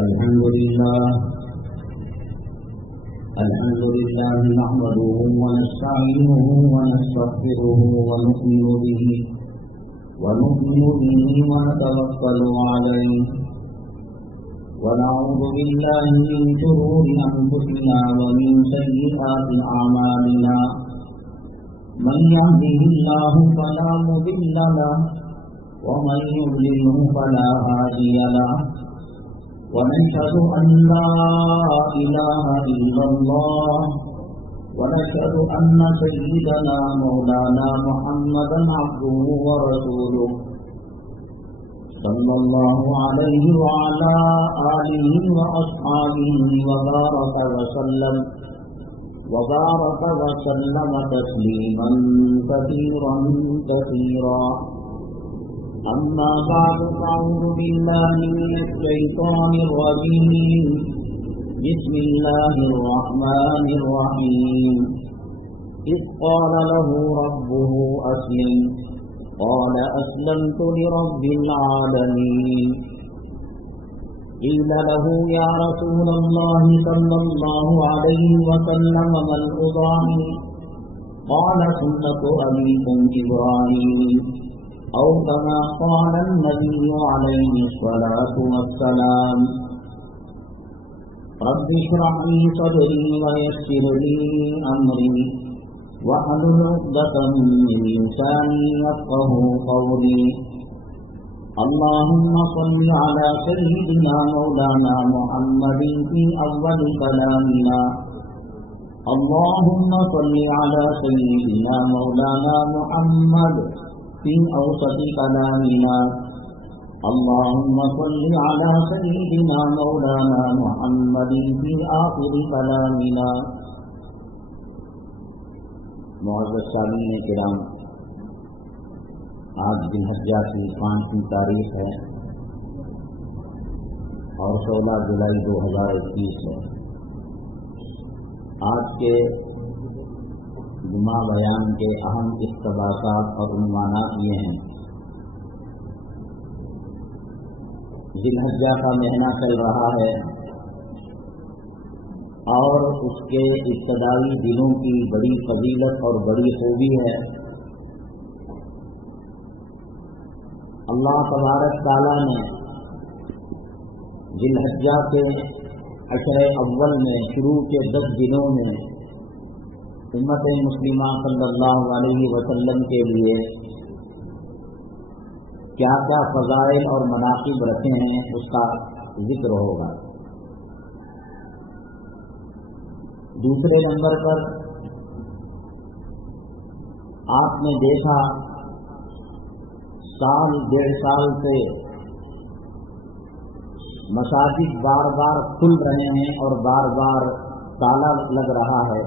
الحمد لله نحمده ونستعينه ونستغفره ونؤمن به ونتوكل عليه ونعوذ بالله من شرور أنفسنا ومن سيئات أعمالنا من يهده الله فلا مضل له ومن يضلله فلا هادي له ونشهد أن لا إله إلا الله ونشهد أن سيدنا مولانا محمدا عبده ورسوله صلى الله عليه وعلى آله وأصحابه وبارك وسلم تسليما كثيرا كثيرا. أما بعد فأعوذ بالله من الشيطان الرجيم. بسم الله الرحمن الرحيم. إذ قال له ربه أسلم قال أسلمت لرب العالمين. قيل له يا رسول الله صلى الله عليه وسلم ما الأضاحي؟ قال سنة أبيكم إبراهيم أو كما قال النبي عليه الصلاة والسلام. رب اشرح لي صدري ويسر لي أمري واحلل عقدة من لساني يفقهوا قولي. اللهم صل على سيدنا مولانا محمد في أول كلامنا. اللهم صل على سيدنا مولانا محمد في أوسط كلامنا. اللهم صل على سيدنا مولانا محمد في آخر كلامنا. معزز سامعین کرام، آج ذی الحجہ کی 5ویں تاریخ ہے اور 16 جولائی 2021 ہے. آج کے جمعہ بیان کے اہم اقتباسات اور عنوانات یہ ہیں. ذی الحجہ کا مہینہ چل رہا ہے اور اس کے ابتدائی دنوں کی بڑی فضیلت اور بڑی خوبی ہے. اللہ تبارک تعالیٰ نے ذی الحجہ کے عشر اول میں شروع کے 10 دنوں میں امت مسلمہ صلی اللہ علیہ وسلم کے لیے کیا کیا فضائل اور مناقب رکھے ہیں اس کا ذکر ہوگا. دوسرے نمبر پر آپ نے دیکھا سال 1.5 سال سے مساجد بار بار کھل رہے ہیں اور بار بار تالا لگ رہا ہے.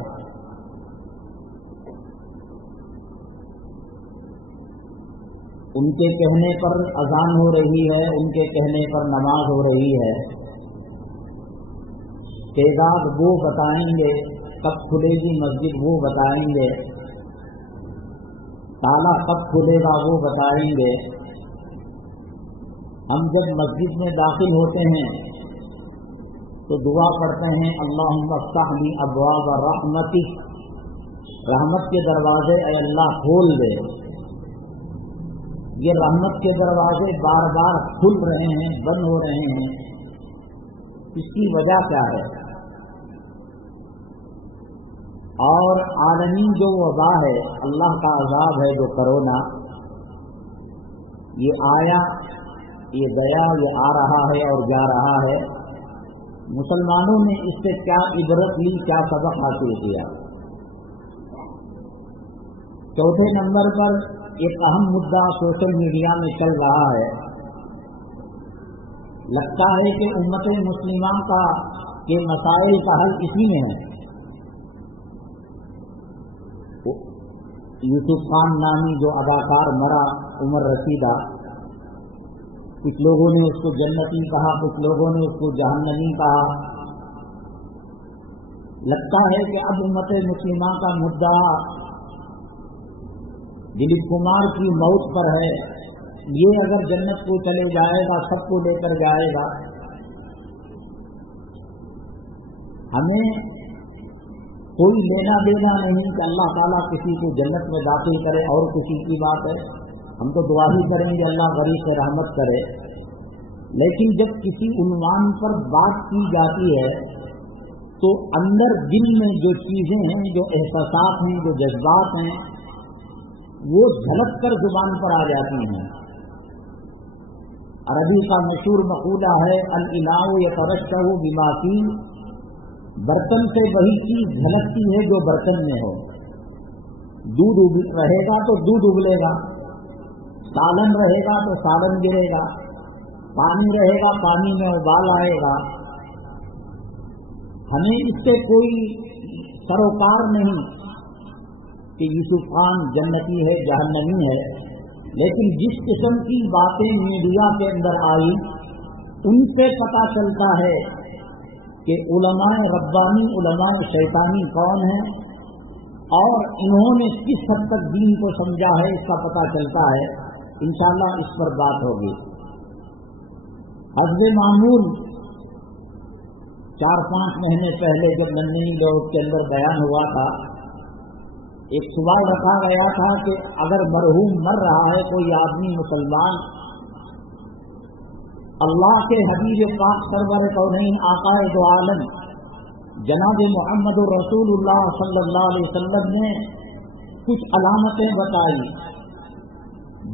ان کے کہنے پر اذان ہو رہی ہے، ان کے کہنے پر نماز ہو رہی ہے. تعداد وہ بتائیں گے، کب کھلے گی مسجد وہ بتائیں گے، تالا کب کھلے گا وہ بتائیں گے. ہم جب مسجد میں داخل ہوتے ہیں تو دعا پڑھتے ہیں اللہم افتح لی ابواب رحمتک، رحمت کے دروازے اے اللہ کھول دے. یہ رحمت کے دروازے بار بار کھل رہے ہیں، بند ہو رہے ہیں، اس کی وجہ کیا ہے؟ اور عالمی جو وبا ہے، اللہ کا عذاب ہے جو کرونا، یہ آیا، یہ گیا، یہ آ رہا ہے اور جا رہا ہے. مسلمانوں نے اس سے کیا عبرت لی، کیا سبق حاصل کیا؟ چوتھے نمبر پر ایک اہم مدعا سوشل میڈیا میں چل رہا ہے. لگتا ہے کہ امت مسلمہ کے مسائل کا حل اسی میں ہے. یوسف خان نامی جو اداکار مرا، عمر رسیدہ، کچھ لوگوں نے اس کو جنتی کہا، کچھ لوگوں نے اس کو جہنمی کہا. لگتا ہے کہ اب امت مسلمہ کا مدعا دلیپ کمار کی موت پر ہے. یہ اگر جنت کو چلے جائے گا، سب کو لے کر جائے گا. ہمیں کوئی لینا دینا نہیں کہ اللہ تعالیٰ کسی کو جنت میں داخل کرے اور کسی کی بات ہے، ہم تو دعا ہی کریں گے اللہ غریب سے رحمت کرے. لیکن جب کسی عنوان پر بات کی جاتی ہے تو اندر دل میں جو چیزیں ہیں، جو احساسات ہیں، جو جذبات ہیں، وہ جھلک کر زبان پر آ جاتی ہیں. عربی کا مشہور مقولہ ہے الاناء یترشح بما فیہ، برتن سے وہی چیز جھلکتی ہے جو برتن میں ہو. دودھ رہے گا تو دودھ ابلے گا، سالن رہے گا تو سالن گرے گا، پانی رہے گا پانی میں ابال آئے گا. ہمیں اس سے کوئی سروکار نہیں کہ یوسف خان جنتی ہے جہنمی ہے، لیکن جس قسم کی باتیں میڈیا کے اندر آئی ان سے پتہ چلتا ہے کہ علماء ربانی علماء شیطانی کون ہیں اور انہوں نے کس حد تک دین کو سمجھا ہے، اس کا پتہ چلتا ہے. انشاءاللہ اس پر بات ہوگی. حسب معمول 4-5 مہینے پہلے جب نندنی لوگ کے اندر بیان ہوا تھا، ایک سوال رکھا گیا تھا کہ اگر مرحوم مر رہا ہے کوئی آدمی مسلمان، اللہ کے حبیب پاک سرور کونین آقا دو عالم جناب محمد رسول اللہ صلی اللہ علیہ وسلم نے کچھ علامتیں بتائی.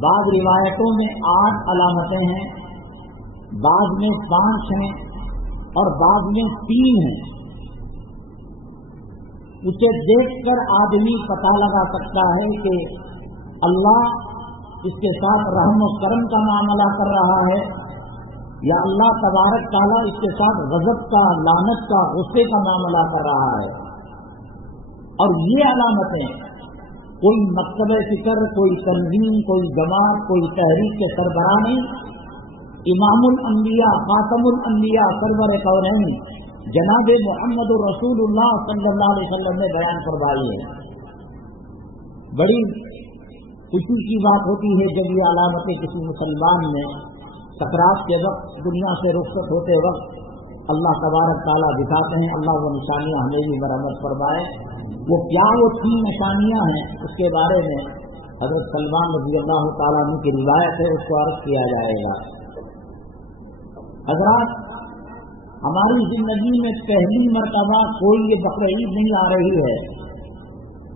بعض روایتوں میں 8 علامتیں ہیں، بعض میں 5 ہیں اور بعض میں 3 ہیں. اسے دیکھ کر آدمی پتہ لگا سکتا ہے کہ اللہ اس کے ساتھ رحم و کرم کا معاملہ کر رہا ہے یا اللہ تبارک تعالیٰ اس کے ساتھ غضب کا، لعنت کا، غصے کا معاملہ کر رہا ہے. اور یہ علامتیں کوئی مکتب فکر، کوئی تنظیم، کوئی جماعت، کوئی تحریک کے سربراہ نہیں، امام الانبیاء خاتم الانبیاء سرور کونین جناب محمد رسول اللہ صلی اللہ علیہ وسلم نے بیان فرمائی ہے. بڑی خوشی کی بات ہوتی ہے جب یہ علامتیں کسی مسلمان میں سکرات کے وقت، دنیا سے رخصت ہوتے وقت اللہ تبارک تعالیٰ دکھاتے ہیں. اللہ وہ نشانیاں ہمیں بھی مرحمت فرمائے. وہ کیا وہ 3 نشانیاں ہیں اس کے بارے میں حضرت سلمان رضی اللہ تعالیٰ عنہ کی روایت ہے، اس کو عرض کیا جائے گا. حضرات، ہماری زندگی میں پہلی مرتبہ کوئی یہ بقرعید نہیں آ رہی ہے،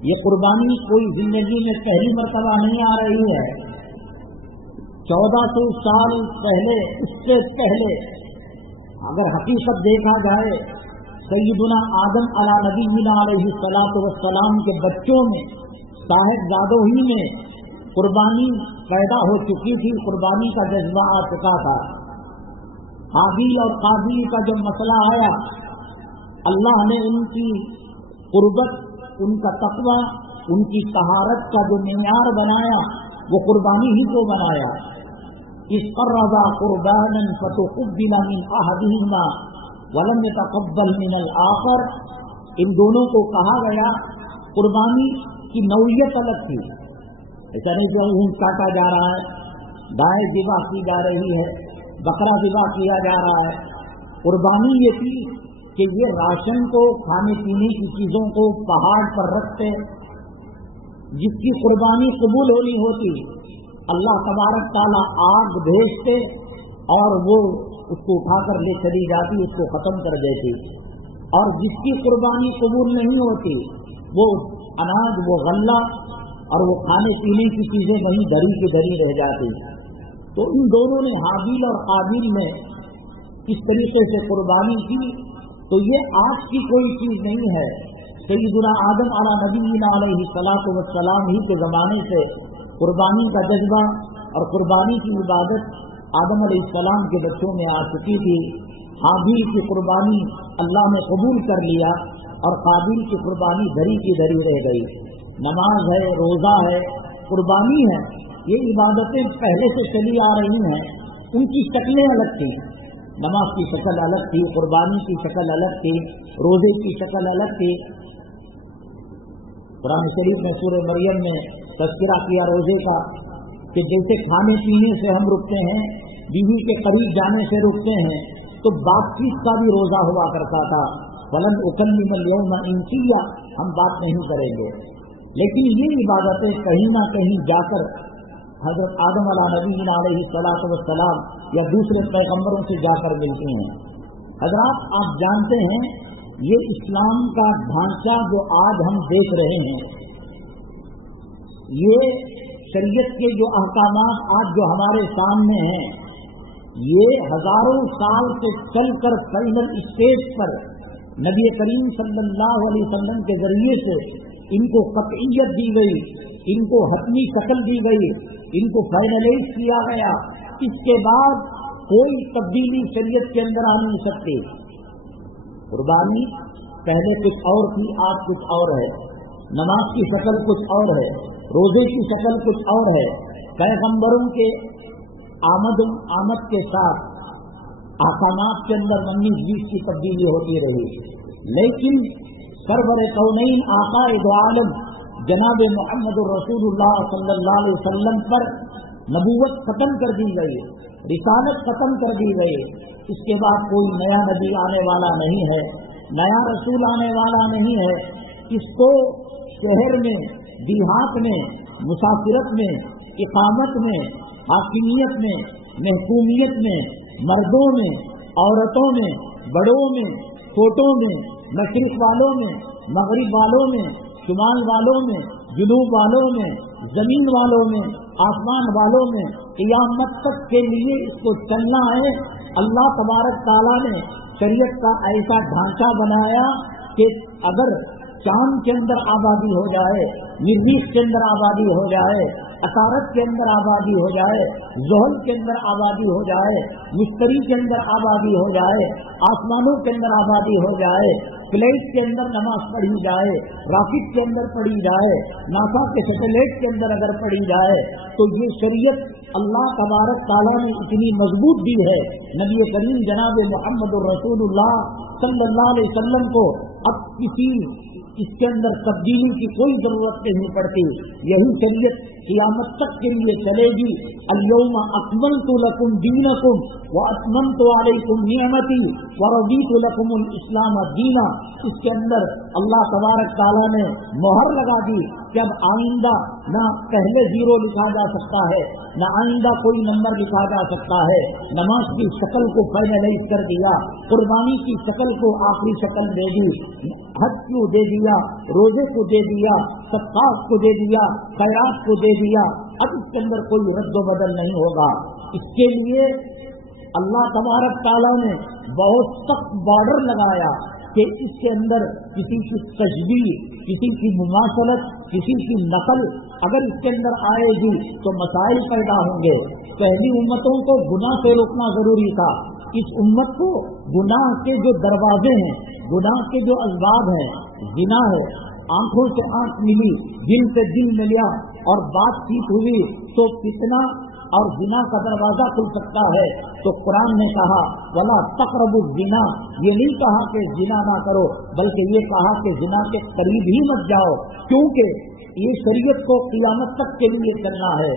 یہ قربانی کوئی زندگی میں پہلی مرتبہ نہیں آ رہی ہے. 1400 سال پہلے، اس سے پہلے اگر حقیقت دیکھا جائے، سیدنا آدم علی نبینا علیہ الصلوۃ والسلام کے بچوں میں، صاحبزادوں ہی میں قربانی پیدا ہو چکی تھی، قربانی کا جذبہ آ چکا تھا. حابیل اور قابیل کا جب مسئلہ آیا، اللہ نے ان کی قربت، ان کا تقوی، ان کی طہارت کا جو معیار بنایا وہ قربانی ہی کو بنایا. اس قربا قربانا فتقبل من احدهما ولم يتقبل من الآخر، ان دونوں کو کہا گیا. قربانی کی نوعیت الگ تھی، ایسا نہیں کہ اونٹ کاٹا جا رہا ہے، گائے ذبح کی جا رہی ہے، بکرا ذبح کیا جا رہا ہے. قربانی یہ تھی کہ یہ راشن کو، کھانے پینے کی چیزوں کو پہاڑ پر رکھتے، جس کی قربانی قبول ہونی ہوتی اللہ تبارک تعالیٰ آگ بھیجتے اور وہ اس کو اٹھا کر لے چلی جاتی، اس کو ختم کر دیتی. اور جس کی قربانی قبول نہیں ہوتی وہ اناج، وہ غلہ اور وہ کھانے پینے کی چیزیں وہیں دھری کی دھری رہ جاتی. تو ان دونوں نے حابیل اور قابیل میں اس طریقے سے قربانی کی. تو یہ آج کی کوئی چیز نہیں ہے. سیدنا آدم علی نبینا علیہ الصلوۃ والسلام ہی کے زمانے سے قربانی کا جذبہ اور قربانی کی عبادت آدم علیہ السلام کے بچوں میں آ چکی تھی. حابیل کی قربانی اللہ نے قبول کر لیا اور قابیل کی قربانی دھری کی دھری رہ گئی. نماز ہے، روزہ ہے، قربانی ہے، یہ عبادتیں پہلے سے چلی آ رہی ہیں. ان کی شکلیں الگ تھیں. نماز کی شکل الگ تھی، قربانی کی شکل الگ تھی، روزے کی شکل الگ تھی. قرآن شریف میں سورہ مریم میں تذکرہ کیا روزے کا کہ جیسے کھانے پینے سے ہم رکتے ہیں، بیوی کے قریب جانے سے رکتے ہیں، تو بات چیت کا بھی روزہ ہوا کرتا تھا. वलन उकल्लिम अल-यौम इंसिया, हम बात नहीं करेंगे। लेकिन ये इबादतें कहीं ना कहीं जाकर हजरत आदम अलैहिस्सलाम या दूसरे पैगंबरों से जाकर मिलती हैं। हजरात, आप जानते हैं ये इस्लाम का ढांचा जो आज हम देख रहे हैं, ये शरीयत के जो अहकामात आज जो हमारे सामने हैं, ये हजारों साल से चलकर फाइनल स्टेज पर नबी करीम सल्लल्लाहु अलैहि वसल्लम के जरिए से इनको कतईयत दी गई, इनको हतमी शक्ल दी गई, इनको फाइनलाइज किया गया। इसके बाद कोई तब्दीली शरीयत के अंदर आ नहीं सकती। कुर्बानी पहले कुछ और थी, आज कुछ और है। नमाज की शक्ल कुछ और है, रोजे की शक्ल कुछ और है। पैगंबरों के आमद के साथ अहकामात के अंदर 19-20 की तब्दीली होती रही, लेकिन सरवर कौनैन आकाए दो आलम जनाब मुहम्मद रसूलुल्लाह सल्लल्लाहु अलैहि वसल्लम पर नबूवत खत्म कर दी गई, रिसालत खत्म कर दी गई। इसके बाद कोई नया नबी आने वाला नहीं है, नया रसूल आने वाला नहीं है। इसको शहर में, देहात में, मुसाफिरत में, इकामत में, हाकिमियत में, महकूमियत में, मर्दों में, औरतों में, बड़ों में, छोटों में, मशरिक वालों में, मगरिब वालों में, शुमाल वालों में, जुनूब वालों में, जमीन वालों में, आसमान वालों में, क़यामत तक के लिए इसको चलना है। अल्लाह तबारक ताला ने शरीयत का ऐसा ढांचा बनाया कि अगर चांद के अंदर आबादी हो जाए, निर्मीश के अंदर आबादी हो जाए, अतारत के अंदर आबादी हो जाए, ज़ोहल के अंदर आबादी हो जाए, मुश्तरी के अंदर आबादी हो जाए, आसमानों के अंदर आबादी हो जाए, प्लेट के अंदर नमाज पढ़ी जाए, रॉकेट के अंदर पढ़ी जाए, नासा के सैटेलाइट के अंदर अगर पढ़ी जाए, तो ये शरीयत अल्लाह तबारक ताला ने इतनी मजबूत दी है। नबी करीम जनाब मुहम्मद रसूलुल्लाह सल्लल्लाहु अलैहि वसल्लम को अब किसी इसके अंदर तब्दीली की कोई जरूरत नहीं पड़ती। यही शरीयत क़यामत तक के लिए चलेगी। अल-यौम अकमलतु लकुम दीनकुम व अतममतु अलैकुम निअमती व रदीतु लकुमुल इस्लाम दीना। इसके अंदर अल्लाह तबारक ताला ने मोहर लगा दी कि अब आइंदा न पहले 0 लिखा जा सकता है, न आइंदा कोई नंबर लिखा जा सकता है। नमाज की शक्ल को फाइनलाइज कर दिया, कुर्बानी की शक्ल को आखिरी शक्ल दे दी, हज को दे दिया, रोजे को दे दिया, सदक़ात को दे दिया, खैरात को दे दिया। अब इसके अंदर कोई रद्द बदल नहीं होगा। इसके लिए अल्लाह तबारक ताला ने बहुत सख्त बॉर्डर लगाया कि इसके अंदर किसी की तशबीह, किसी की मुमासलत, किसी की नकल अगर इसके अंदर आएगी तो मसाइल पैदा होंगे। पहली उम्मतों को गुनाह से रोकना जरूरी था। इस उम्मत को गुनाह के जो दरवाजे हैं, गुनाह के जो असबाब हैं, जिना है, आंखों से आंख मिली, दिल से दिल मिला और बातचीत हुई तो कितना और जिना का दरवाजा खुल सकता है। तो कुरान ने कहा वला तक़रबु जिना, ये नहीं कहा कि जिना ना करो, बल्कि ये कहा कि जिना के करीब ही मत जाओ, क्योंकि ये शरीयत को क़यामत तक के लिए चलना है।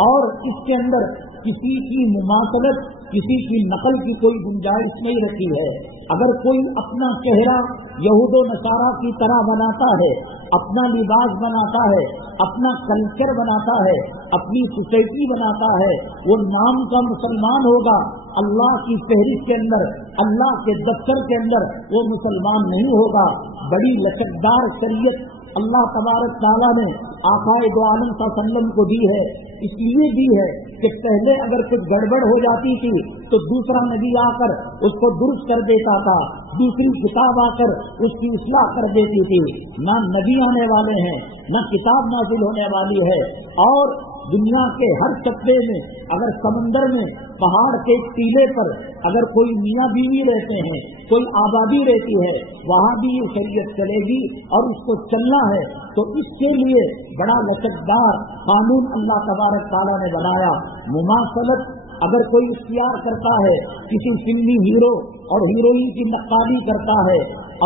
और इसके अंदर किसी की मुमासलत, किसी की नकल की कोई गुंजाइश नहीं रखी है। अगर कोई अपना चेहरा यहूदो नसारा की तरह बनाता है, अपना लिबास बनाता है, अपना कल्चर बनाता है, अपनी सोसाइटी बनाता है, वो नाम का मुसलमान होगा, अल्लाह की फहरिस्त के अंदर, अल्लाह के दफ्तर के अंदर वो मुसलमान नहीं होगा। बड़ी लचकदार शरीयत अल्लाह तबारक ताला ने आकाए दो आलम सल्लम को दी है। इसलिए दी है कि पहले अगर कुछ गड़बड़ हो जाती थी तो दूसरा नबी आकर उसको दुरुस्त कर देता था, दूसरी किताब आकर उसकी इस्लाह कर देती थी। ना नबी आने वाले हैं, ना किताब नाजिल होने वाली है। और दुनिया के हर चप्पे में, अगर समंदर में, पहाड़ के टीले पर अगर कोई मियाँ बीवी रहते हैं, कोई आबादी रहती है, वहाँ भी ये शरीयत चलेगी और उसको चलना है। तो इसके लिए बड़ा लचकदार कानून अल्लाह तबारक ताला ने बनाया। मुमासलत अगर कोई इख्तियार करता है, किसी फिल्मी हीरो, اور ہیروئن کی نقالی کرتا ہے،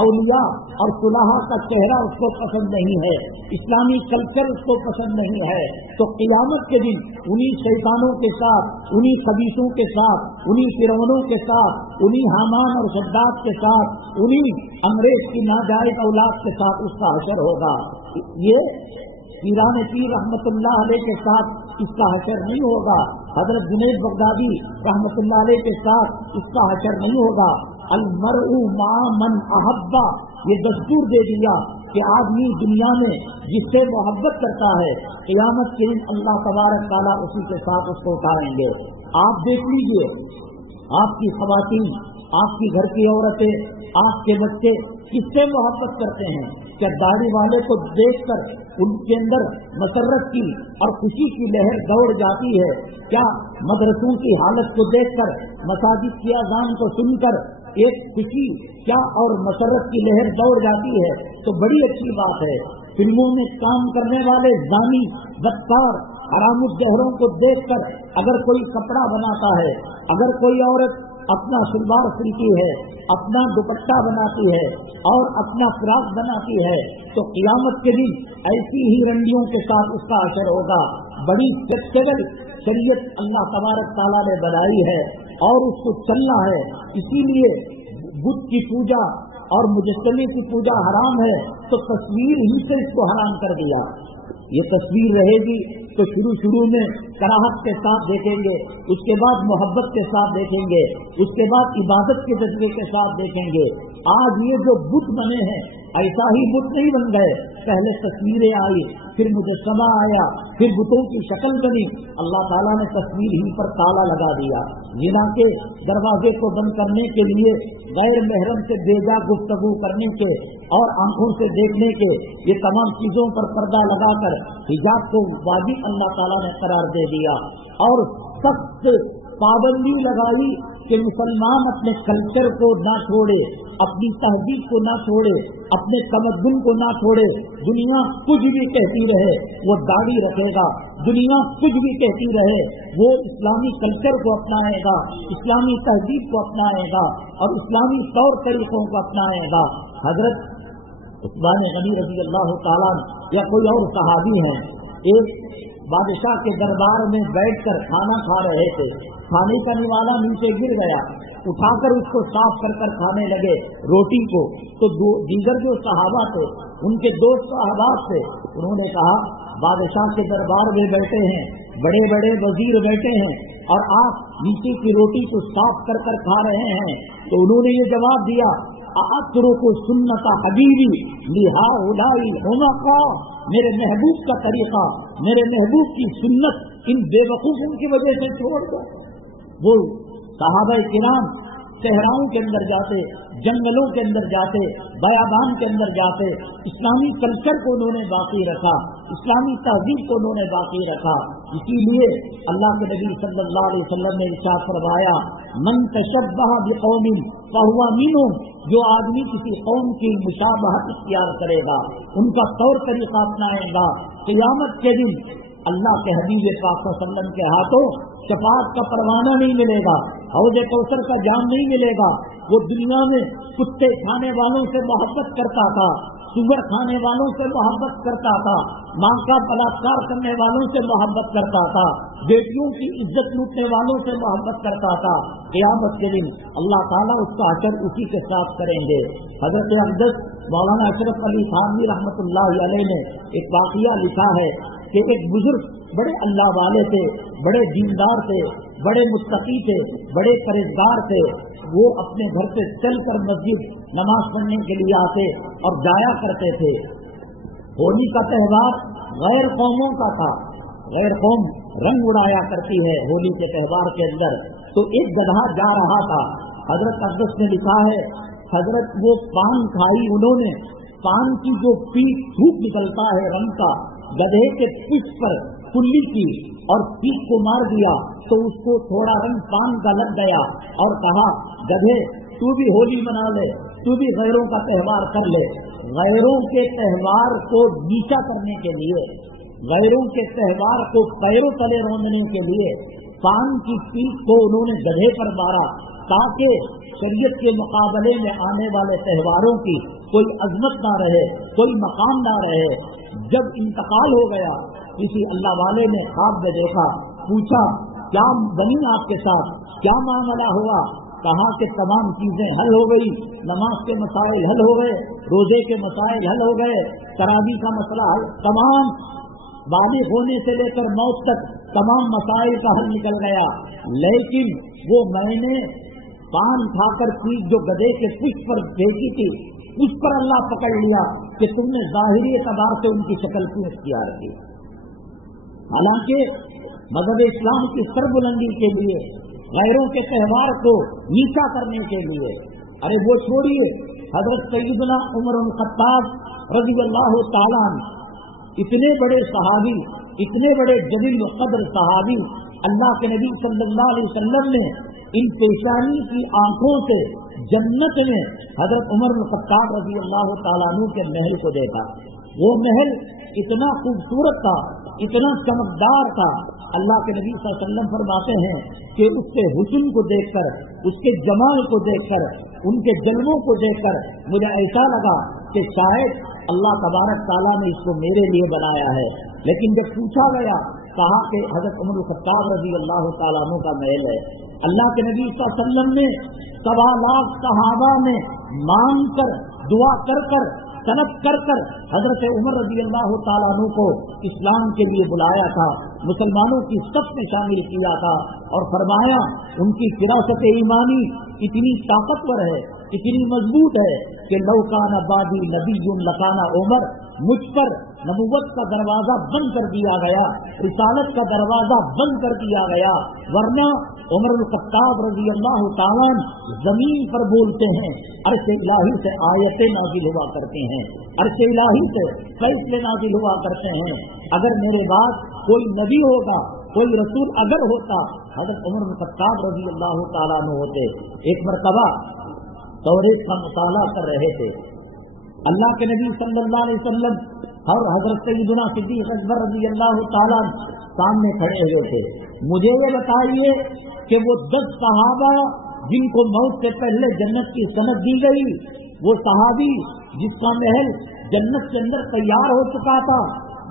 اولیاء اور صلحاء کا چہرہ اس کو پسند نہیں ہے، اسلامی کلچر اس کو پسند نہیں ہے، تو قیامت کے دن انہی شیطانوں کے ساتھ، انہی خبیثوں کے ساتھ، انہی فرعونوں کے ساتھ، انہی حامان اور شداد کے ساتھ، انہی انگریز کی ناجائز اولاد کے ساتھ اس کا حشر ہوگا۔ یہ پیران پیر رحمت اللہ علیہ کے ساتھ اس کا حشر نہیں ہوگا، حضرت جنید بغدادی رحمت اللہ علیہ کے ساتھ اس کا حشر نہیں ہوگا۔ المرء مع من احبا، یہ دستور دے دیا کہ آدمی دنیا میں جس سے محبت کرتا ہے قیامت کے دن اللہ تبارک تعالیٰ اسی کے ساتھ اس کو اٹھائیں گے۔ آپ دیکھ لیجئے، آپ کی خواتین، آپ کی گھر کی عورتیں، آپ کے بچے کس سے محبت کرتے ہیں؟ کیا داڑھی والے کو دیکھ کر ان کے اندر مسرت کی اور خوشی کی لہر دوڑ جاتی ہے؟ کیا مدرسوں کی حالت کو دیکھ کر، مساجد کی اذان کو سن کر ایک خوشی کیا اور مسرت کی لہر دوڑ جاتی ہے؟ تو بڑی اچھی بات ہے۔ فلموں میں کام کرنے والے زانی، بدکار، حرام الجوہروں کو دیکھ کر اگر کوئی کپڑا بناتا ہے، اگر کوئی عورت اپنا شلوار سلتی ہے، اپنا دوپٹہ بناتی ہے اور اپنا فراق بناتی ہے، تو قیامت کے دن ایسی ہی رنڈیوں کے ساتھ اس کا حشر ہوگا۔ بڑی فلیکسیبل شریعت اللہ تبارک تعالیٰ نے بنائی ہے اور اس کو چلنا ہے، اسی لیے بت کی پوجا اور مجسمے کی پوجا حرام ہے، تو تصویر ہی سے اس کو حرام کر دیا۔ یہ تصویر رہے گی تو شروع میں کراہت کے ساتھ دیکھیں گے، اس کے بعد محبت کے ساتھ دیکھیں گے، اس کے بعد عبادت کے جذبے کے ساتھ دیکھیں گے۔ آج یہ جو بت بنے ہیں ایسا ہی بت نہیں بن گئے، پہلے تصویریں آئی، پھر مجسمہ آیا، پھر بتوں کی شکل بنی۔ اللہ تعالیٰ نے تصویر ہی پر تالا لگا دیا۔ زنا کے دروازے کو بند کرنے کے لیے غیر محرم سے بیجا گفتگو کرنے کے اور آنکھوں سے دیکھنے کے، یہ تمام چیزوں پر پردہ لگا کر حجاب کو واجب اللہ تعالیٰ نے قرار دے دیا اور سخت پابندی لگائی کہ مسلمان اپنے کلچر کو نہ چھوڑے، اپنی تہذیب کو نہ چھوڑے، اپنے تمدن کو نہ چھوڑے۔ دنیا کچھ بھی کہتی رہے وہ داڑھی رکھے گا، دنیا کچھ بھی کہتی رہے وہ اسلامی کلچر کو اپنائے گا، اسلامی تہذیب کو اپنائے گا اور اسلامی طور طریقوں کو اپنائے گا۔ حضرت عثمان غنی رضی اللہ تعالیٰ یا کوئی اور صحابی ہیں، ایک بادشاہ کے دربار میں بیٹھ کر کھانا کھا رہے تھے، کھانے کا نوالا نیچے گر گیا، اٹھا کر اس کو صاف کر کر کھانے لگے روٹی کو، تو دیگر جو صحابہ تھے ان کے دوست احباب تھے، انہوں نے کہا بادشاہ کے دربار میں بیٹھے ہیں، بڑے بڑے وزیر بیٹھے ہیں اور آپ نیچے کی روٹی کو صاف کر کر کھا رہے ہیں۔ تو انہوں نے یہ جواب دیا، اَأَتْرُكُ سُنَّتَ حَبِيبِي لِهَٰؤُلَاءِ الْحُمَقَاءِ، میرے محبوب کا طریقہ، میرے محبوب کی سنت ان بے وقوفوں کی وجہ سے چھوڑ دو۔ وہ صحابہ کرام صحراؤں کے اندر جاتے، جنگلوں کے اندر جاتے، بیابان کے اندر جاتے، اسلامی کلچر کو انہوں نے باقی رکھا، اسلامی تہذیب کو انہوں نے باقی رکھا۔ اسی لیے اللہ کے نبی صلی اللہ علیہ وسلم نے ارشاد فرمایا، من تشبہ بقوم فہو منہم، جو آدمی کسی قوم کی مشابہت اختیار کرے گا، ان کا طور طریقہ اپنائے گا، قیامت کے دن اللہ کے حبیب پاک صلی اللہ علیہ وسلم کے ہاتھوں شفاعت کا پروانہ نہیں ملے گا، حوض کوثر کا جام نہیں ملے گا۔ وہ دنیا میں کتے کھانے والوں سے محبت کرتا تھا، سور کھانے والوں سے محبت کرتا تھا، ماں کا بلاత్కాر کرنے والوں سے محبت کرتا تھا، بیٹیوں کی عزت لوٹنے والوں سے محبت کرتا تھا۔ قیامت کے دن اللہ تعالیٰ اس کا حشر اسی کے ساتھ کریں گے۔ حضرت اقدس مولانا اشرف علی تھانوی رحمۃ اللہ علیہ نے ایک واقعہ لکھا ہے کہ ایک بزرگ بڑے اللہ والے تھے، بڑے دیندار تھے، بڑے متقی تھے، بڑے پرہیزگار تھے۔ وہ اپنے گھر سے چل کر مسجد نماز پڑھنے کے لیے آتے اور جایا کرتے تھے۔ ہولی کا تہوار غیر قوموں کا تھا، غیر قوم رنگ اڑایا کرتی ہے ہولی کے تہوار کے اندر۔ تو ایک گدھا جا رہا تھا، حضرت اقدس نے لکھا ہے، حضرت وہ پان کھائی انہوں نے، پان کی جو پیٹ دھوپ نکلتا ہے رنگ کا، گدھے کے پیٹ پر کلی کی اور پیٹ کو مار دیا تو اس کو تھوڑا رنگ پان کا لگ گیا اور کہا، گدھے تو بھی ہولی منا لے، تو بھی غیروں کا تہوار کر لے۔ غیروں کے تہوار کو نیچا کرنے کے لیے، غیروں کے تہوار کو پیروں تلے روندنے کے لیے پان کی پیٹ کو انہوں نے گدھے پر مارا۔ تاکہ شریعت کے مقابلے میں آنے والے تہواروں کی کوئی عظمت نہ رہے، کوئی مقام نہ رہے۔ جب انتقال ہو گیا، کسی اللہ والے نے خواب میں دیکھا، پوچھا کیا بنی آپ کے ساتھ، کیا معاملہ ہوا؟ کہا کہ تمام چیزیں حل ہو گئی، نماز کے مسائل حل ہو گئے، روزے کے مسائل حل ہو گئے، تراویح کا مسئلہ حل، تمام بالغ ہونے سے لے کر موت تک تمام مسائل کا حل نکل گیا۔ لیکن وہ میں نے پان کھا کر چیز جو گدھے کے پشت پر پھینکی تھی، اس پر اللہ پکڑ لیا کہ تم نے ظاہری اعتبار سے ان کی شکل کیوں اختیار کی۔ حالانکہ مذہب اسلام کی سربلندی کے لیے، غیروں کے تہوار کو نیچا کرنے کے لیے، ارے وہ چھوڑیے، حضرت سیدنا عمر بن الخطاب رضی اللہ تعالیٰ عنہ، اتنے بڑے صحابی، اتنے بڑے جلیل القدر صحابی، اللہ کے نبی صلی اللہ علیہ وسلم نے ان پیشانی کی آنکھوں سے جنت میں حضرت عمر بن الخطاب رضی اللہ تعالیٰ عنہ کے محل کو دیکھا۔ وہ محل اتنا خوبصورت تھا، اتنا چمکدار تھا، اللہ کے نبی صلی اللہ علیہ وسلم فرماتے ہیں کہ اس کے حسن کو دیکھ کر، اس کے جمال کو دیکھ کر، ان کے جلووں کو دیکھ کر مجھے ایسا لگا کہ شاید اللہ تبارک تعالیٰ نے اس کو میرے لیے بنایا ہے۔ لیکن جب پوچھا گیا، کہا کہ حضرت عمر الخطاب رضی اللہ تعالیٰ عنہ کا محل ہے۔ اللہ کے نبی صلی اللہ علیہ وسلم نے 1.25 لاکھ صحابہ نے مانگ کر، دعا کر کر، طلب کر کر حضرت عمر رضی اللہ تعالیٰ عنہ کو اسلام کے لیے بلایا تھا، مسلمانوں کی صف میں شامل کیا تھا، اور فرمایا ان کی فراست ایمانی اتنی طاقتور ہے، اتنی مضبوط ہے کہ لو کان بعدی نبی لکان عمر، مجھ پر نبوت کا دروازہ بند کر دیا گیا، رسالت کا دروازہ بند کر دیا گیا، ورنہ عمر الخطاب رضی اللہ تعالیٰ زمین پر بولتے ہیں، عرش الہی سے آیتیں نازل ہوا کرتے ہیں، عرش الہی سے فیصلے نازل ہوا کرتے ہیں۔ اگر میرے بعد کوئی نبی ہوگا، کوئی رسول اگر ہوتا، حضرت عمر الخطاب رضی اللہ تعالیٰ عنہ ہوتے۔ ایک مرتبہ توریت کا مطالعہ کر رہے تھے، اللہ کے نبی صلی اللہ علیہ وسلم اور حضرت سیدنا صدیق اکبر رضی اللہ تعالیٰ سامنے کھڑے ہوئے تھے۔ مجھے یہ بتائیے کہ وہ 10 صحابہ جن کو موت سے پہلے جنت کی سند دی گئی، وہ صحابی جس کا محل جنت کے اندر تیار ہو چکا تھا،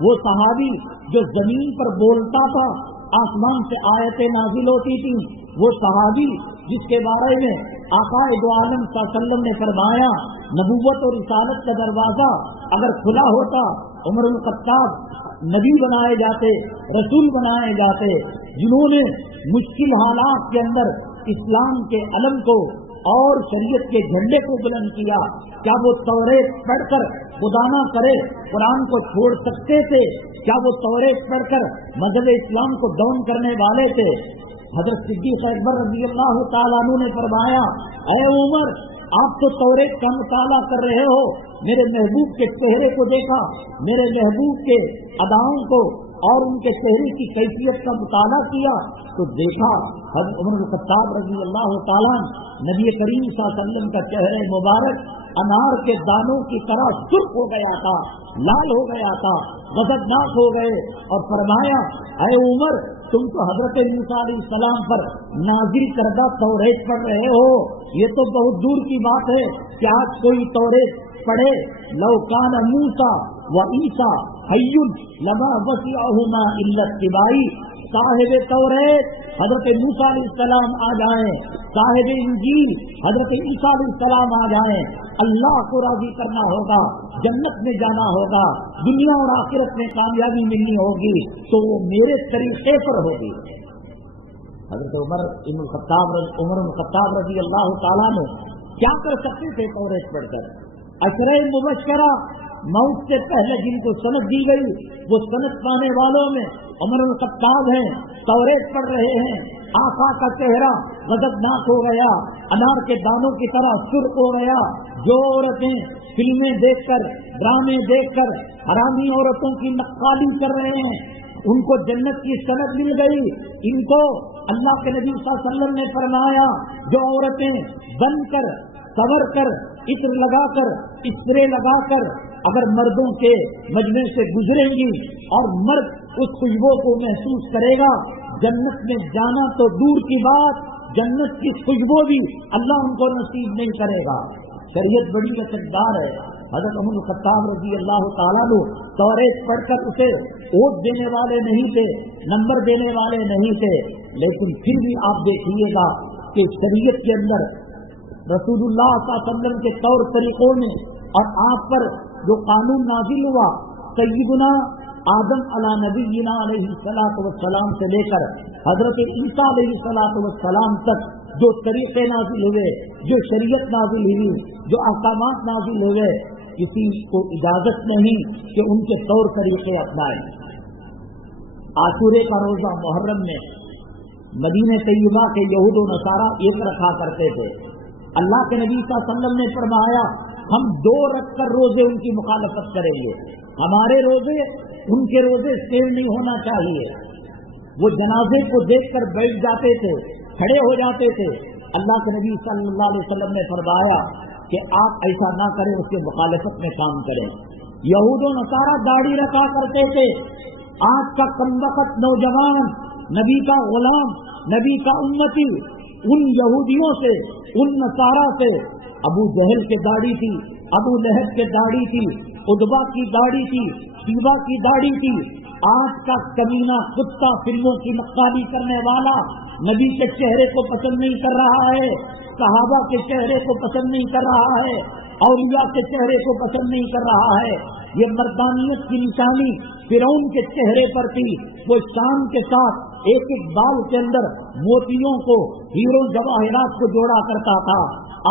وہ صحابی جو زمین پر بولتا تھا، آسمان سے آیتیں نازل ہوتی تھی، وہ صحابی جس کے بارے میں آقا دو عالم صلی اللہ علیہ وسلم نے فرمایا نبوت اور رسالت کا دروازہ اگر کھلا ہوتا، عمر بن الخطاب نبی بنائے جاتے، رسول بنائے جاتے، جنہوں نے مشکل حالات کے اندر اسلام کے علم کو اور شریعت کے جھنڈے کو بلند کیا۔ کیا وہ توریت پڑھ کر خدا نہ کرے قرآن کو چھوڑ سکتے تھے؟ کیا وہ توریت پڑھ کر مذہب اسلام کو ڈاؤن کرنے والے تھے؟ حضرت صدیق اکبر رضی اللہ تعالیٰ عنہ نے فرمایا، اے عمر، آپ تو توریت کا مطالعہ کر رہے ہو، میرے محبوب کے چہرے کو دیکھا، میرے محبوب کے اداؤں کو اور ان کے چہرے کی کیفیت کا مطالعہ کیا تو دیکھا حضرت عمر بن الخطاب رضی اللہ تعالیٰ نبی کریم صلی اللہ علیہ وسلم کا چہرہ مبارک انار کے دانوں کی طرح سرخ ہو گیا تھا، لال ہو گیا تھا، غضبناک ہو گئے، اور فرمایا، اے عمر، تم تو حضرت موسیٰ علیہ السلام پر نازل کردہ توریت پڑھ رہے ہو، یہ تو بہت دور کی بات ہے کہ آج کوئی توریت پڑھے۔ لو کان موسیٰ و عیسیٰ حی لما وسعہما الا اتباعی، صاحب توریت حضرت موسیٰ علیہ السلام آ جائیں، صاحب انجیل حضرت عیسیٰ علیہ السلام آ جائیں، اللہ کو راضی کرنا ہوگا، جنت میں جانا ہوگا، دنیا اور آخرت میں کامیابی ملنی ہوگی تو وہ میرے طریقے پر ہوگی۔ حضرت عمر بن الخطاب رضی اللہ تعالیٰ نے کیا کر سکتے تھے توریت پڑھ کر؟ عشرہ مبشرہ موت سے پہلے جن کو سند دی گئی، وہ سند پانے والوں میں عمر بن الخطاب ہیں، توریت پڑھ رہے ہیں، آقا کا چہرہ غضبناک ہو گیا، انار کے دانوں کی طرح سرخ ہو گیا۔ جو عورتیں فلمیں دیکھ کر، ڈرامے دیکھ کر حرامی عورتوں کی نقالی کر رہے ہیں، ان کو جنت کی سند مل گئی۔ ان کو اللہ کے نبی صلی اللہ علیہ وسلم نے فرمایا، جو عورتیں بن کر، سور کر، عطر لگا کر، اسپرے لگا کر اگر مردوں کے مجمع سے گزریں گی اور مرد اس خوشبو کو محسوس کرے گا، جنت میں جانا تو دور کی بات، जन्नत की खुशबू भी अल्लाह उनको नसीब नहीं करेगा। शरीयत बड़ी लचकदार है। हज़रत उमर बिन खत्ताब रज़ी अल्लाह तआला अन्हु तौरेत पढ़कर उसे वोट देने वाले नहीं थे, नंबर देने वाले नहीं थे, लेकिन फिर भी आप देखिएगा कि शरीयत के अंदर रसूलुल्लाह सल्लल्लाहु अलैहि वसल्लम के तौर तरीकों में और आप पर जो कानून नाजिल हुआ सय्यदुना आदम अला नबीना अलैहिस्सलातु वस्सलाम से लेकर हजरत ईसा अलैहिस्सलातु वस्सलाम तक जो तरीके नाजिल हुए, जो शरीयत नाजिल हुई, जो अहकामात नाजिल हुए, किसी को इजाजत नहीं कि उनके तौर तरीके अपनाएं। आशूरे का रोजा मुहर्रम में मदीने तैयबा के यहूद व नसारा एक रखा करते थे। अल्लाह के नबी सल्लल्लाहु अलैहि वसल्लम ने फरमाया हम 2 रखकर रोजे उनकी मुखालफत करेंगे। हमारे रोजे उनके रोजे सेम नहीं होना चाहिए। वो जनाजे को देखकर बैठ जाते थे, खड़े हो जाते थे। अल्लाह के नबी सल्लल्लाहु अलैहि वसल्लम ने फरमाया कि आप ऐसा ना करें, उसके मुखालफत में काम करें। यहूद व नसारा दाढ़ी रखा करते थे। आज का कमबख्त नौजवान, नबी का गुलाम, नबी का उम्मती उन यहूदियों से, उन नसारा से, अबू जहल के दाढ़ी थी, अबू लहब के दाढ़ी थी, उद्बा की दाढ़ी थी, शीबा की दाढ़ी थी। आज का कमीना कुत्ता फिल्मों की नक्काली करने वाला नबी के चेहरे को पसंद नहीं कर रहा है, सहाबा के चेहरे को पसंद नहीं कर रहा है, औलिया के चेहरे को पसंद नहीं कर रहा है। ये मर्दानियत की निशानी फिरौन के चेहरे पर थी। वो शान के साथ एक एक बाल के अंदर मोतियों को, हीरो जवाहरात को जोड़ा करता था।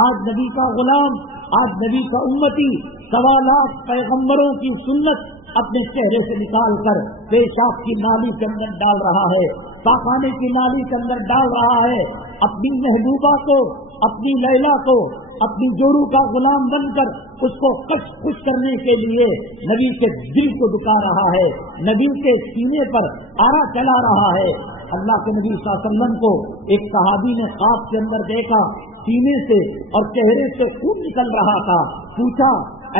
आज नबी का गुलाम, आज नबी का उम्मती 1.25 लाख पैगम्बरों की सुन्नत अपने चेहरे से निकाल कर पेशाब की नाली के अंदर डाल रहा है, पाखाने की नाली के अंदर डाल रहा है। अपनी महबूबा को, अपनी लैला को, अपनी जोरू का गुलाम बनकर उसको खुश करने के लिए नबी के दिल को दुखा रहा है, नबी के सीने पर आरा चला रहा है। अल्लाह के नबी सल्लल्लाहु अलैहि वसल्लम को एक सहाबी ने ख्वाब के अंदर देखा, सीने से और चेहरे से खून निकल रहा था। पूछा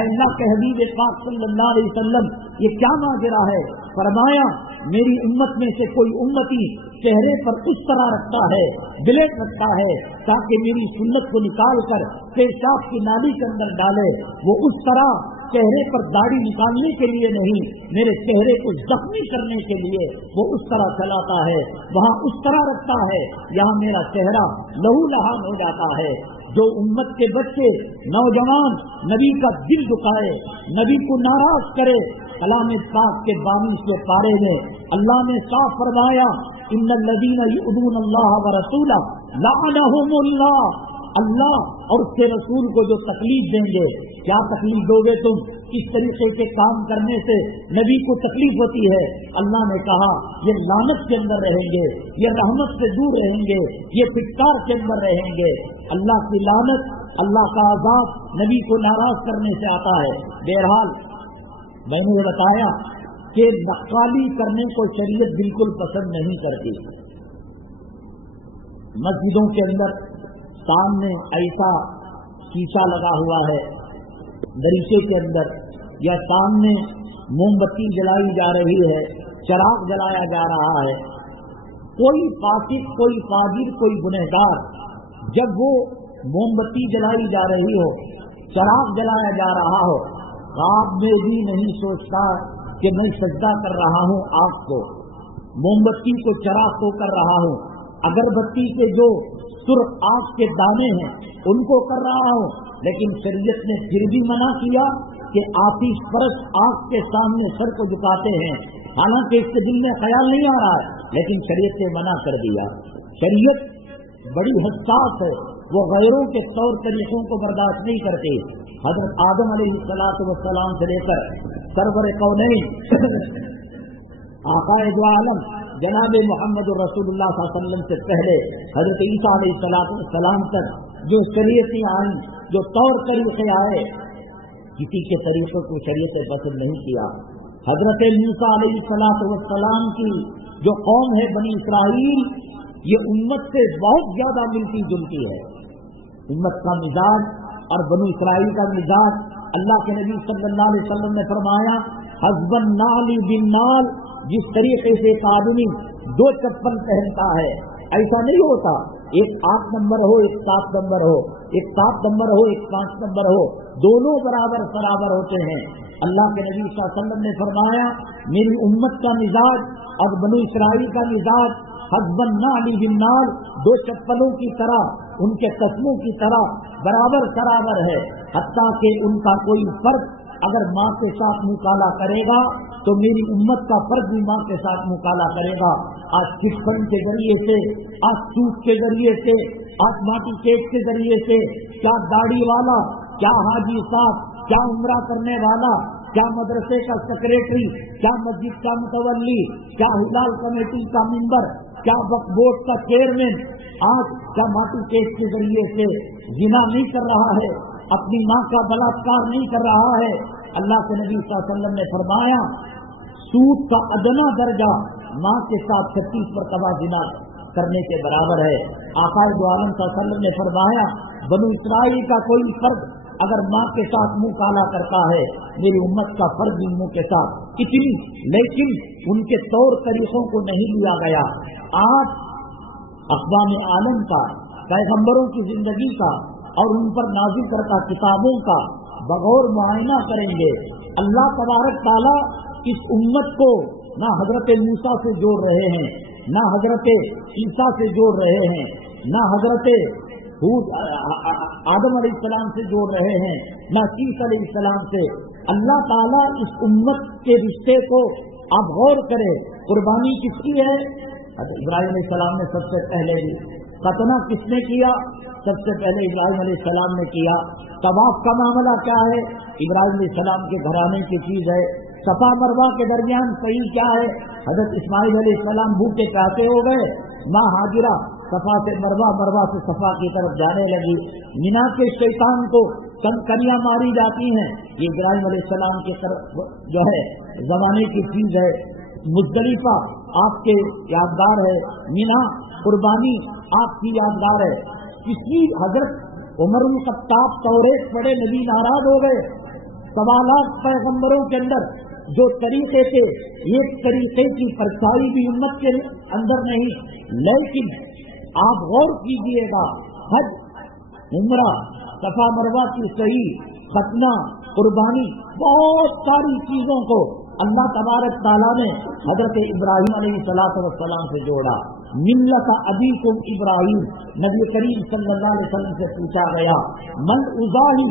अल्लाह के हबीब पाक सल्लल्लाहु अलैहि वसल्लम ये क्या माजरा है? फरमाया मेरी उम्मत में से कोई उम्मती चेहरे पर उस तरह रखता है, ब्लेड रखता है, ताकि मेरी सुन्नत को निकाल कर पेशाब की नाली के अंदर डाले। वो उस तरह चेहरे पर दाढ़ी निकालने के लिए नहीं, मेरे चेहरे को जख्मी करने के लिए वो उस तरह चलाता है, वहाँ उस तरह रखता है, यहाँ मेरा चेहरा लहू लहान हो जाता है। जो उम्मत के बच्चे, नौजवान नबी का दिल दुखाए, नबी को नाराज करे, कलाम पाक के 22वें पारे में अल्लाह ने साफ फरमाया इन्नल्लज़ीना यु'ज़ूना अल्लाह व रसूलहु लअनहुमुल्लाह। अल्लाह और उसके रसूल को जो तकलीफ देंगे, क्या तकलीफ दोगे तुम? इस तरीके के काम करने से नबी को तकलीफ होती है। अल्लाह ने कहा ये लानत के अंदर रहेंगे, ये रहमत से दूर रहेंगे, ये फिटकार के अंदर रहेंगे। अल्लाह की लानत, अल्लाह का अज़ाब नबी को नाराज करने से आता है। बहरहाल मैंने ये बताया कि नक्काली करने को शरीयत बिल्कुल पसंद नहीं करती। मस्जिदों के अंदर सामने ऐसा शीशा लगा हुआ है, दरीचे के अंदर, या सामने मोमबत्ती जलाई जा रही है, चराग जलाया जा रहा है। कोई फासिक, कोई फाजिर, कोई गुनहगार जब वो मोमबत्ती जलाई जा रही हो, चराग जलाया जा रहा हो, ख्वाब में भी नहीं सोचता कि मैं सजदा कर रहा हूँ आग को, मोमबत्ती को चराग को कर रहा हूँ, अगरबत्ती के जो सुर्ख आग के दाने हैं उनको कर रहा हूँ। लेकिन शरीयत ने फिर भी मना किया कि आतिश परस आग के सामने सर को झुकाते हैं, हालांकि इसके दिल में ख्याल नहीं आ रहा है, लेकिन शरीयत ने मना कर दिया। शरीयत बड़ी हसास है, वो गैरों के तौर तरीकों को बर्दाश्त नहीं करती। हज़रत आदम अलैहिस्सलातु वस्सलाम से लेकर सरवर कौनैन आकाए दो आलम जनाब मोहम्मद रसूलुल्लाह सल्लल्लाहु अलैहि वसल्लम से पहले हज़रत ईसा अलैहिस्सलाम तक जो शरीयतें आई, जो तौर तरीके आए, किसी के तरीकों को शरीयत पसंद नहीं किया। हज़रत मूसा अलैहिस्सलाम की जो कौम है बनी इसराइल, ये उम्मत से बहुत ज्यादा मिलती जुलती है। उम्मत का मिजाज और बनी इसराइल का मिजाज, अल्लाह के नबी सल्लल्लाहु अलैहि वसल्लम ने फरमाया हस्बन नाली बिन माल, जिस तरीके से एक आदमी 2 चप्पल पहनता है, ऐसा नहीं होता एक 8 नंबर हो, एक 7 नंबर हो, एक 7 नंबर हो, एक 5 नंबर हो, दोनों बराबर होते हैं। अल्लाह के नबी सल्लल्लाहु अलैहि वसल्लम ने फरमाया, मेरी उम्मत का मिजाज और बनु इसराइल का मिजाज हस्बन नाली बिन्नाल, 2 चप्पलों की तरह, उनके कस्मों की तरह बराबर है। हत्ता कि उनका कोई फर्द अगर माँ के साथ मुकाला करेगा तो मेरी उम्मत का फर्द भी माँ के साथ मुकाला करेगा। आज चिटफंड के जरिए से, आज सूद के जरिए से, आज माटी केक के जरिए से, क्या दाढ़ी वाला, क्या हाजी साहब, क्या उम्रा करने वाला, क्या मदरसे का सेक्रेटरी, क्या मस्जिद का मुतवल्ली, क्या हिलाल कमेटी का मेंबर, क्या वक्फ बोर्ड का चेयरमैन, आज क्या माटी केस के जरिए से जिना नहीं कर रहा है, अपनी माँ का बलात्कार नहीं कर रहा है। अल्लाह के नबी सल्लल्लाहु अलैहि वसल्लम ने फरमाया, सूद का अदना दर्जा माँ के साथ 36 मरतबा जिना करने के बराबर है। आका दो आलम सल्लल्लाहु अलैहि वसल्लम ने फरमाया, बनु इसराइल का कोई फर्द अगर माँ के साथ मुंह काला करता है, मेरी उम्मत का फर्ज भी मुंह के साथ इतनी, लेकिन उनके तौर तरीकों को नहीं लिया गया। आज अक़वाम आलम का, पैगंबरों की जिंदगी का और उन पर नाज़िल करता किताबों का बगौर मुआयना करेंगे। अल्लाह तबारक ताला इस उम्मत को ना हजरत मूसा से जोड़ रहे हैं, ना हजरत ईसा से जोड़ रहे हैं, ना हजरत आदम अलैहिस्सलाम से जोड़ रहे हैं, ना ईसा अलैहिस्सलाम से। अल्लाह ताला इस उम्मत के रिश्ते को आप गौर करें। कुर्बानी किसकी है? इब्राहिम अलैहिस्सलाम ने सबसे पहले दी। खतना किसने किया? सबसे पहले इब्राहिम अलैहिस्सलाम ने किया। तवाफ का मामला क्या है? इब्राहिम अलैहिस्सलाम के घराने की चीज है। सफा मरवा के दरमियान सही क्या है? हजरत इस्माइल अलैहिस्सलाम भूखे प्यासे हो गए, माँ हाजिरा सफा से मरवा, मरवा से सफा की तरफ जाने लगी। मिना के शैतान को कनियां मारी जाती हैं, ये इब्राहिम अलैहिस्सलाम के तरफ जो है जमाने की चीज है। मुज़दलिफा आपके यादगार है, मिना कुर्बानी आपकी यादगार है। किसी हजरत उमर बिन खत्ताब तौरेत पढ़े, नबी नाराज हो गए। सवालात पैगंबरों के अंदर जो तरीके थे, एक तरीके की परछाई भी उम्मत के अंदर नहीं। लेकिन आप गौर कीजिएगा, हज, उम्रा, सफा मरवा की सही, खतना, कुर्बानी, बहुत सारी चीजों को अल्लाह तबारक ताला ने हजरत इब्राहिम अलैहिस्सलाम से जोड़ा। मिल्लत अबीकुम इब्राहिम, नबी करीम सल्लल्लाहु अलैहि वसल्लम से पूछा गया, मन उज़ाही,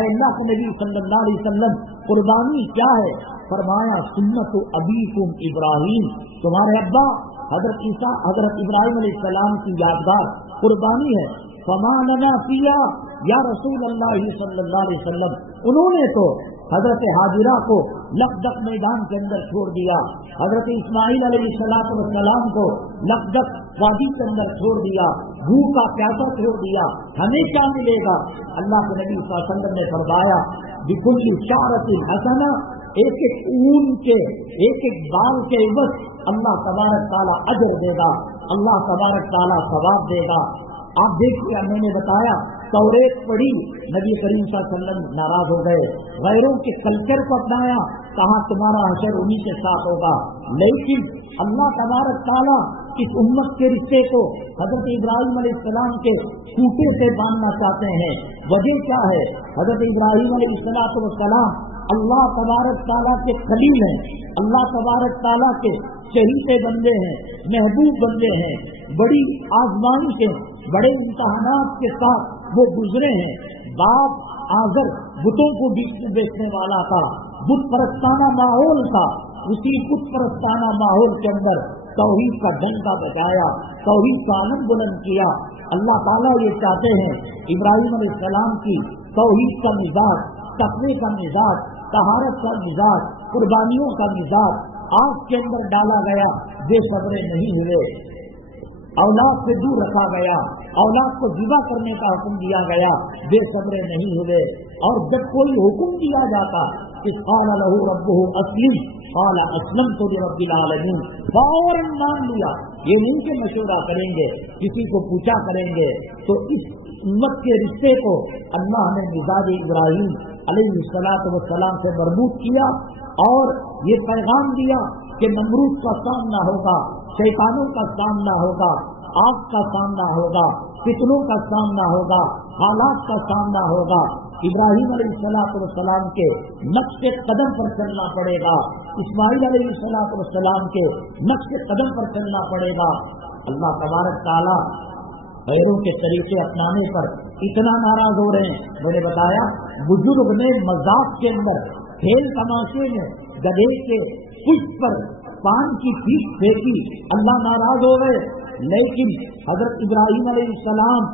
अल्लाह के नबी सल्लल्लाहु अलैहि वसल्लम कुर्बानी क्या है? फरमाया, सुन्नत अबीकुम इब्राहिम, तुम्हारे अब्बा हजरत ईसा हजरत इब्राहिम अलैहिस्सलाम की यादगार कुर्बानी है। फमा लना फिया या रसूल अल्लाह सल्लल्लाहु अलैहि वसल्लम, उन्होंने तो हजरत हाजिरा को लकदक मैदान के अंदर छोड़ दिया, हजरत इस्माइल अलैहिस्सलाम को लकदक वादी के अंदर छोड़ दिया, भूखा प्यासा छोड़ दिया, हमें क्या मिलेगा? अल्लाह के नबी सल्लल्लाहु अलैहि वसल्लम ने फरमाया, बिकुल्ली शारतिन हसना, एक एक ऊन के, एक एक बाल के इवज अल्लाह तबारक ताला अजर देगा, अल्लाह तबारक ताला सवाब देगा। आप देखिए, मैंने बताया तौरेत पढ़ी, नबी करीम सल्लल्लाहु अलैहि वसल्लम नाराज हो गए, गैरों के कल्चर को अपनाया, कहा तुम्हारा हशर उन्हीं के साथ होगा। लेकिन अल्लाह तबारक ताला इस उम्मत के रिश्ते को हजरत इब्राहिम अलैहिस्सलाम के खूंटे से बांधना चाहते हैं। वजह क्या है? हजरत इब्राहिम अलैहिस्सलाम अल्लाह तबारक ताला के खलील हैं, अल्लाह तबारक ताला के चहीते बंदे हैं, महबूब बंदे हैं। बड़ी आजमाइश के, बड़े इम्तहानात के साथ वो गुजरे हैं। बाप आजर बुतों को बेचने वाला था, बुत परस्ताना माहौल था, उसी बुत परस्ताना माहौल के अंदर तौहीद का डंका बजाया, तौहीद का आलम बुलंद किया। अल्लाह ताला ये चाहते हैं इब्राहिम अलैहिस्सलाम की तौहीद का मिजाज, तक़वे का मिजाज, तहारत का मिजाज, कुर्बानियों का मिजाज आपके अंदर डाला गया। बेसब्रे नहीं हुए, औलाद से दूर रखा गया, औलाद को जिबा करने का हुक्म दिया गया, बेसब्रे नहीं हुए। और जब कोई हुक्म दिया जाता कि क़ाल लहू रब्बुहु अस्लिम, क़ाल अस्लमतु लिरब्बिल आलमीन, फौरन मान लिया। ये नहीं कि मशवरा करेंगे, किसी को पूछा करेंगे। तो इस उम्मत के रिश्ते को अल्लाह ने मिजाज इब्राहिम अलैहिस्सलाम से मरबूत किया और ये पैगाम दिया कि नमरूद का सामना होगा, शैतानों का सामना होगा, आग का सामना होगा, फितनों का सामना होगा, हालात का सामना होगा। इब्राहिम अलैहिस्सलाम के नक्शे कदम पर चलना पड़ेगा, इस्माइल अलैहिस्सलाम के नक्शे कदम पर चलना पड़ेगा। अल्लाह तबारक ताला गैरों के तरीके अपनाने पर इतना नाराज हो रहे हैं। मैंने बताया बुजुर्ग ने मजाक के अंदर खेल तमाशे में गधे के पुष्प पर पान की पीठ फेंकी, अल्लाह नाराज हो गए। लेकिन हजरत इब्राहिम अलैहिस्सलाम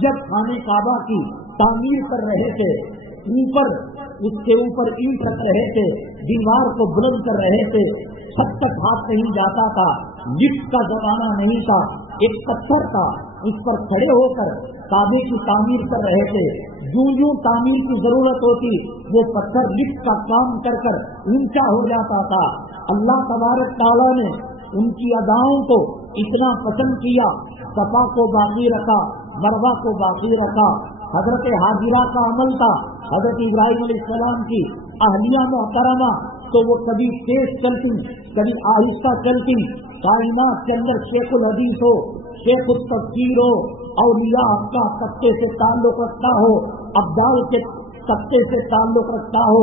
जब खाने काबा की तामीर कर रहे थे, ऊपर उसके ऊपर ईंट रख रहे थे, दीवार को बुलंद कर रहे थे, छत तक हाथ नहीं जाता था, लिफ्ट का जमाना नहीं था, एक पत्थर था, उस पर खड़े होकर काबे की तामीर कर रहे थे। जो जो तामीर की जरूरत होती वो पत्थर लिफ्ट का काम कर कर ऊंचा हो जाता था। अल्लाह तबारक तआला ने उनकी अदाओं को इतना पसंद किया, सफा को बाकी रखा, मरवा को बाकी रखा। हजरत हाजिरा का अमल था, हजरत इब्राहिम अलैहिस्सलाम की अहलिया मोहतरमा, तो वो कभी तेज चलती कभी आहिस्ता चलती। कायनात के अंदर शेखुल हदीस हो, शेखुल तफसीर हो, औलिया का तख्ते से ताल्लुक रखता हो, अब्दाल के तख्ते से ताल्लुक रखता हो,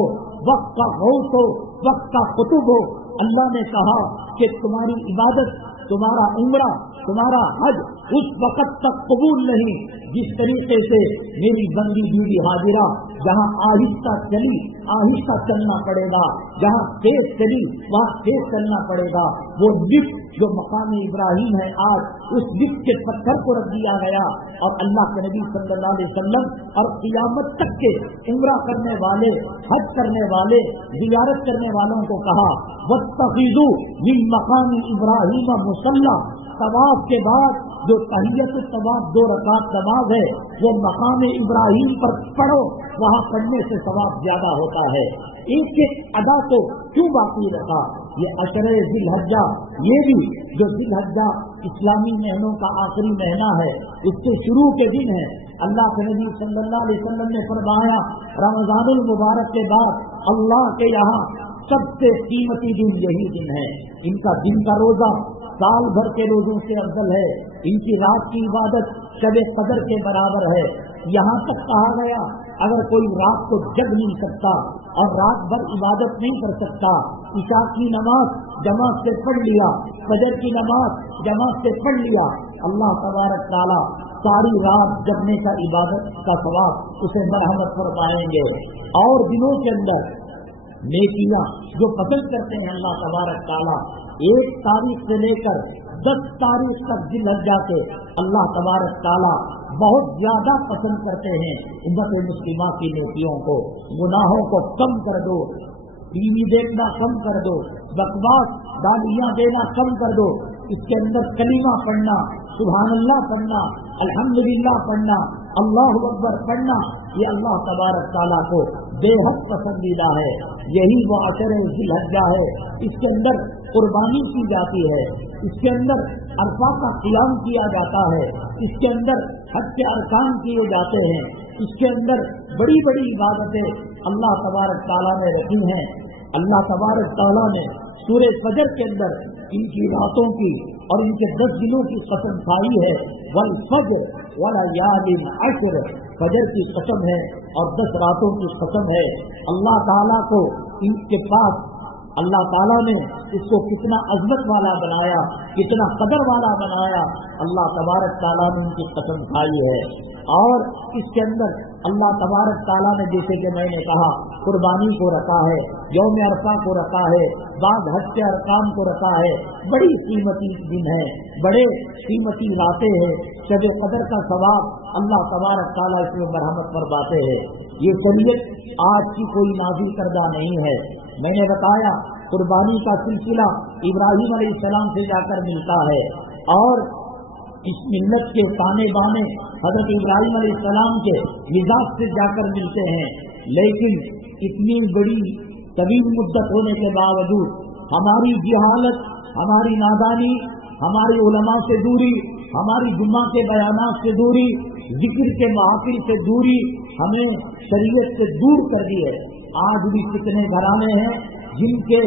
वक्त का गौस हो, वक्त का कुतुब हो, अल्लाह ने कहा कि तुम्हारी इबादत, तुम्हारा उम्रा, तुम्हारा हज उस वक्त तक कबूल नहीं जिस तरीके से मेरी बंदी बीवी हाजिरा जहाँ आहिस्ता चली आहिस्ता चलना पड़ेगा, जहाँ तेज चली वहाँ तेज चलना पड़ेगा। वो लिफ्ट जो मकाम इब्राहिम है आज उस लिफ्ट के पत्थर को रख दिया गया और अल्लाह के नबी सल्लल्लाहु अलैहि वसल्लम और क़ियामत तक के उम्रा करने वाले, हज करने वाले, ज़ियारत करने वालों को कहा वत्तखिज़ू मिन मकाम इब्राहिम मुसल्ला। तवाफ के बाद जो तहियत तवाफ 2 रकात नमाज है वो मकाम इब्राहिम पर पढ़ो, वहाँ पढ़ने से सवाब ज्यादा होता है। एक एक अदा को क्यों बाकी रखा? ये अशरे ज़िलहज्जा, ये भी जो ज़िलहज्जा इस्लामी महीनों का आखिरी महीना है, इसके शुरू के दिन है। अल्लाह के नबी सल्लल्लाहु अलैहि वसल्लम ने फरमाया रमजानुल मुबारक के बाद अल्लाह के यहाँ सबसे कीमती दिन यही दिन है। इनका दिन का रोजा साल भर के रोजों से अफजल है, इनकी रात की इबादत शब कदर के बराबर है। यहाँ तक कहा गया अगर कोई रात को जग नहीं सकता और रात भर इबादत नहीं कर सकता, इशा की नमाज जमात से पढ़ लिया, फजर की नमाज जमात से पढ़ लिया, अल्लाह तबारक ताला सारी रात जगने का इबादत का सवाब उसे मरहमत फरमाएंगे। और दिनों के अंदर नेकियां जो पसंद करते हैं अल्लाह तबारक ताला 1 तारीख से लेकर 10 तारीख तक ज़िलहज्जा के अल्लाह तबारक ताला बहुत ज्यादा पसंद करते हैं। उम्मत मुस्लिमा की नेकियों को, गुनाहों को कम कर दो, टीवी देखना कम कर दो, बकवास गालियां देना कम कर दो। इसके अंदर कलीमा पढ़ना, सुभान अल्लाह पढ़ना, अल्हम्दुलिल्लाह पढ़ना, अल्लाहु अकबर पढ़ना, ये अल्लाह तबारक ताला को बेहद पसंदीदा है। यही वो अशरे ज़िलहज्जा है। इसके अंदर कुर्बानी की जाती है, इसके अंदर अरफा का क़ियाम किया जाता है, इसके अंदर हज के अरकान किए जाते हैं, इसके अंदर बड़ी बड़ी इबादतें अल्लाह तबारक ताला ने रखी हैं। अल्लाह तबारक ताला ने सूरे फजर के अंदर इनकी रातों की और इनके 10 दिनों की कसम खाई है। वल फज्र वलयालिन अश्र, फजर की कसम है और 10 रातों की कसम है। अल्लाह ताला को इनके पास अल्लाह ताला ने इसको कितना अजमत वाला बनाया, कितना कदर वाला बनाया, अल्लाह तबारक ताला ने उनकी कसम खाई है। और इसके अंदर अल्लाह तबारक ताला ने जैसे कि मैंने कहा कुर्बानी को रखा है, यौम अरफा को रखा है, बाद हज के अरकान को रखा है। बड़ी कीमती दिन है, बड़े कीमती रातें हैं। शब कदर का सवाब अल्लाह तबारक ताला इसमें मरहमत फरमाते हैं। ये शरीयत आज की कोई नाज़िल करदा नहीं है। मैंने बताया कुर्बानी का सिलसिला इब्राहिम अलैहिस्सलाम से जाकर मिलता है और इस मिल्लत के ताने बाने हजरत इब्राहिम अलैहिस्सलाम के मिजाज से जाकर मिलते हैं। लेकिन इतनी बड़ी तवील मुद्दत होने के बावजूद हमारी जिहालत, हमारी नादानी, हमारी उलमा से दूरी, हमारी जुम्मा के बयानात से दूरी, जिक्र के महफिल से दूरी हमें शरीयत से दूर कर दी है। आज भी कितने घराने हैं जिनके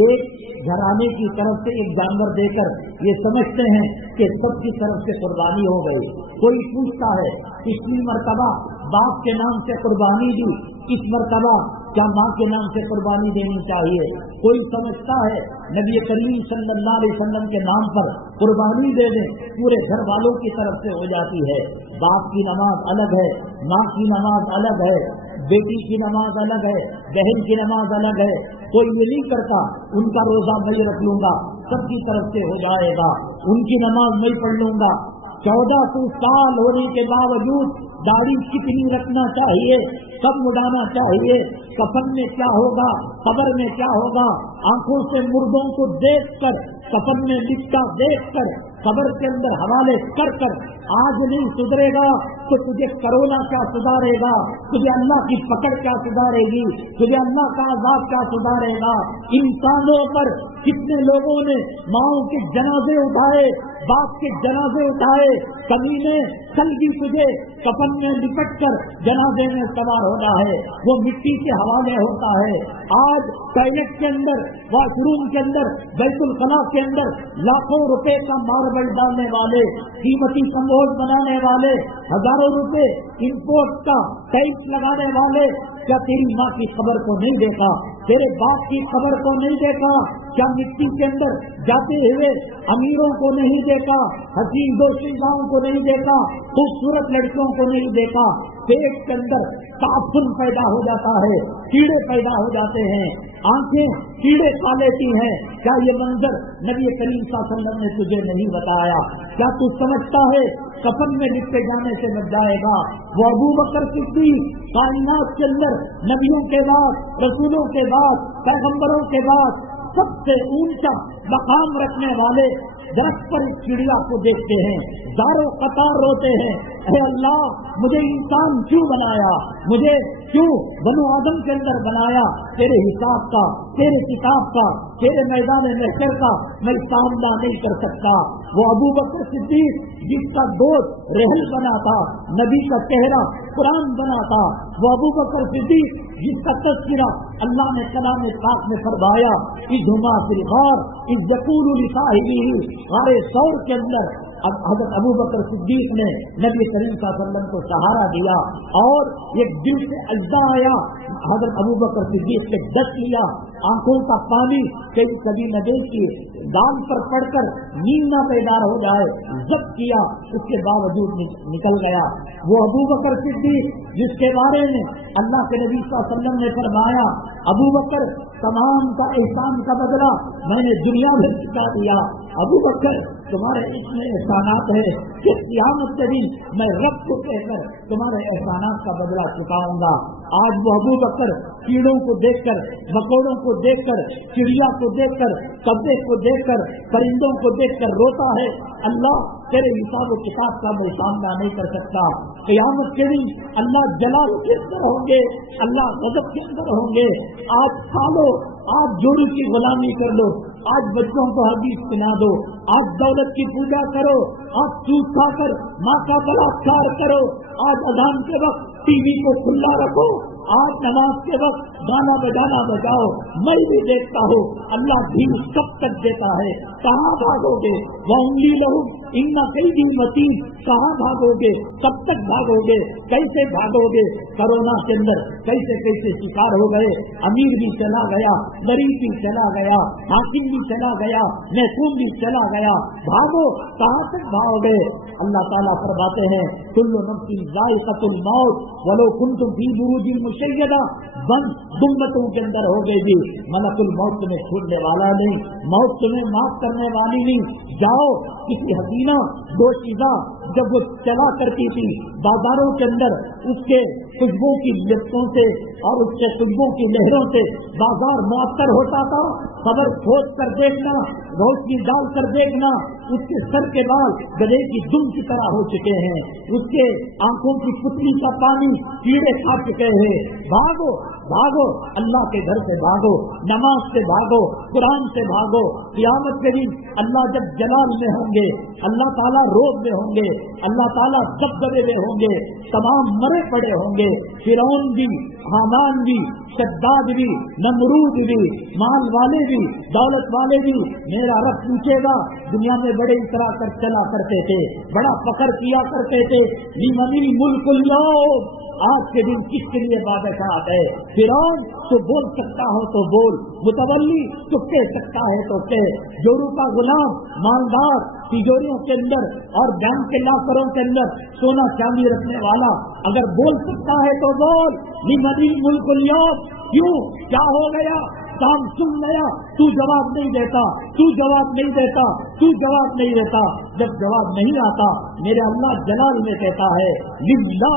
एक घराने की तरफ से एक जानवर देकर ये समझते हैं कि सबकी तरफ से कुर्बानी हो गई। कोई पूछता है पिछली मर्तबा बाप के नाम से कुर्बानी दी, इस मर्तबा क्या माँ के नाम से कुर्बानी देनी चाहिए? कोई समझता है नबी करीम सल्लल्लाहु अलैहि वसल्लम के नाम पर कुर्बानी दे दें, पूरे घर वालों की तरफ से हो जाती है। बाप की नमाज अलग है, माँ की नमाज अलग है, बेटी की नमाज अलग है, बहन की नमाज अलग है। कोई ये नहीं करता उनका रोजा मैं रख लूंगा, सबकी तरफ से हो जाएगा, उनकी नमाज मैं पढ़ लूंगा। 1400 साल होने के बावजूद दाढ़ी कितनी रखना चाहिए, कब मुड़ाना चाहिए, कफन में क्या होगा, कब्र में क्या होगा, आंखों से मुर्दों को देखकर, कफन में लिपटा देखकर, कब्र के अंदर हवाले कर कर आज नहीं सुधरेगा तो तुझे कोरोना क्या सुधारेगा, तुझे अल्लाह की पकड़ क्या सुधारेगी, तुझे अल्लाह का आजाद क्या सुधारेगा। इंसानों पर कितने लोगों ने माओं के जनाजे उठाए, बाप के जनाजे उठाए, कमीने कल भी तुझे कफन में लिपट कर जनाजे में सवार होना है, वो मिट्टी के हवाले होता है। आज टॉयलेट के अंदर, वॉशरूम के अंदर, बैतुल खला के अंदर लाखों रुपए का मार्बल डालने वाले, कीमती कम्बोर्ड बनाने वाले, हजारों रुपए इम्पोर्ट का टैक्स लगाने वाले, क्या तेरी माँ की खबर को नहीं देखा, तेरे बाप की खबर को नहीं देखा? क्या मिट्टी के अंदर जाते हुए अमीरों को नहीं देखा, हसीन दोस्तीदारों को नहीं देखा, खूबसूरत लड़कियों को नहीं देखा? पेट के अंदर ताफुन पैदा हो जाता है, कीड़े पैदा हो जाते हैं, आंखें कीड़े खा लेती हैं। क्या ये मंजर नबी करीम सल्लल्लाहु अलैहि वसल्लम ने तुझे नहीं बताया? क्या तू समझता है कफन में लिपटे जाने से बच जाएगा? वो अबू बकर सिद्दीक कायनात के अंदर नबियों के बाद, रसूलों के बाद, पैगंबरों के बाद सबसे ऊंचा मकाम रखने वाले, दरख्त पर इस चिड़िया को देखते हैं, दारो कतार रोते हैं, अरे अल्लाह मुझे इंसान क्यों बनाया, मुझे क्यों बनु आदम के अंदर बनाया? तेरे हिसाब का, तेरे किताब का, तेरे मैदान महशर का मैं सामना नहीं कर सकता। वो अबू बकर सिद्दीक जिसका दोस्त रहल बना था, नबी का चेहरा कुरान बना था, वो अबू बकर सिद्दीक जिसका तस्करा अल्लाह ने कलाम पाक में फरमाया, इज़्हुमा फिल गार इज़ यक़ूलु लिसाहिबिही, गारे सौर के अंदर अब हज़रत अबू बकर सिद्दीक ने नबी करीम सल्लल्लाहु अलैहि वसल्लम को सहारा दिया और एक दिल से अज़्ज़ा आया, हज़रत अबू बकर सिद्दीक से डस लिया, आंखों का पानी कभी न देखिए, दाल पर पड़कर नींद न पैदार हो जाए, जब्त किया, उसके बावजूद निकल गया। वो अबू बकर सिद्दीक जिसके बारे में अल्लाह के नबी सल्लल्लाहु अलैहि वसल्लम ने फरमाया, अबू बकर तमाम का एहसान का बदला मैंने दुनिया में चुका दिया। अबू बकर तुम्हारे इसमें एहसानात है कि क़यामत के दिन मैं रब को कहकर तुम्हारे एहसानात का बदला चुकाऊंगा। आज वो अबू बकर कीड़ों को देखकर, मकोड़ों को देखकर, चिड़िया को देखकर, कब्जे को देखकर, परिंदों को देखकर रोता है, अल्लाह तेरे हिसाब व किताब का मैं सामना नहीं कर सकता। क़यामत के दिन अल्लाह जलाल के अंदर होंगे, अल्लाह गज़ब के अंदर होंगे। आज खालो, आज जोड़ी की गुलामी कर लो, आज बच्चों को हदीस सुना दो, आज दौलत की पूजा करो, आज सूद खाकर माँ का बलात्कार करो, आज अज़ान के वक्त टीवी को खुला रखो, आज नमाज के वक्त गाना बजाना बजाओ, मैं भी देखता हूँ। अल्लाह भी कब तक देता है? कहाँ भागोगे? वउमली लहुम इन्ना कैदी मतीन, कहाँ भागोगे? कब तक भागोगे? कैसे भागोगे? कोरोना के अंदर कैसे कैसे शिकार हो गए, अमीर भी चला गया, गरीब भी चला गया, हाकिम भी चला गया, महकूम भी चला गया, भागो, कहाँ तक भागोगे? अल्लाह ताला फरमाते हैं, कुल्लु नफ्सिन ज़ाइक़तुल मौत वलो कुन्तुम फी बुरूजिन मुशय्यदा, बंद गुम्बतों के अंदर हो गए भी मलकुल मौत तुम्हें छोड़ने वाला नहीं, मौत तुम्हें माफ करने वाली नहीं। जाओ किसी हसीना दोशीदा जब वो चला करती थी बाजारों के अंदर, उसके खुशबू की लिप्तों से और उसके खुशबू की लहरों से बाजार मुअत्तर होता था। खबर खोज कर देखना, रोशनी डाल कर देखना, उसके सर के बाल गधे की दुम की तरह हो चुके हैं, उसके आंखों की पुतली का पानी कीड़े खा चुके हैं। भागो भागो, अल्लाह के घर से भागो, नमाज से भागो, कुरान से भागो। क़यामत के दिन अल्लाह जब जलाल में होंगे, अल्लाह ताला रोब में होंगे, अल्लाह ताला दबदबे में होंगे, तमाम मरे पड़े होंगे, फिरौन भी, हामान भी, शद्दाद भी, नमरूद भी, माल वाले بھی دولت والے بھی میرا رب پوچھے گا دنیا میں بڑے اترا کر چلا کرتے تھے, بڑا فخر کیا کرتے تھے, لمن الملک اليوم, آج کے دن کس کے لیے بادشاہت ہے؟ فرعون تو بول سکتا ہو تو بول, متولی تو کہہ سکتا ہے تو کہہ, جورو کا غلام مالدار تجوریوں کے اندر اور بینک کے لاکروں کے اندر سونا چاندی رکھنے والا اگر بول سکتا ہے تو بول, لمن الملک اليوم, کیوں کیا ہو گیا؟ کام سن لیا, تو جواب نہیں دیتا, تو جواب نہیں دیتا, تو جواب نہیں دیتا. جب جواب نہیں آتا میرے اللہ جلال میں کہتا ہے للہ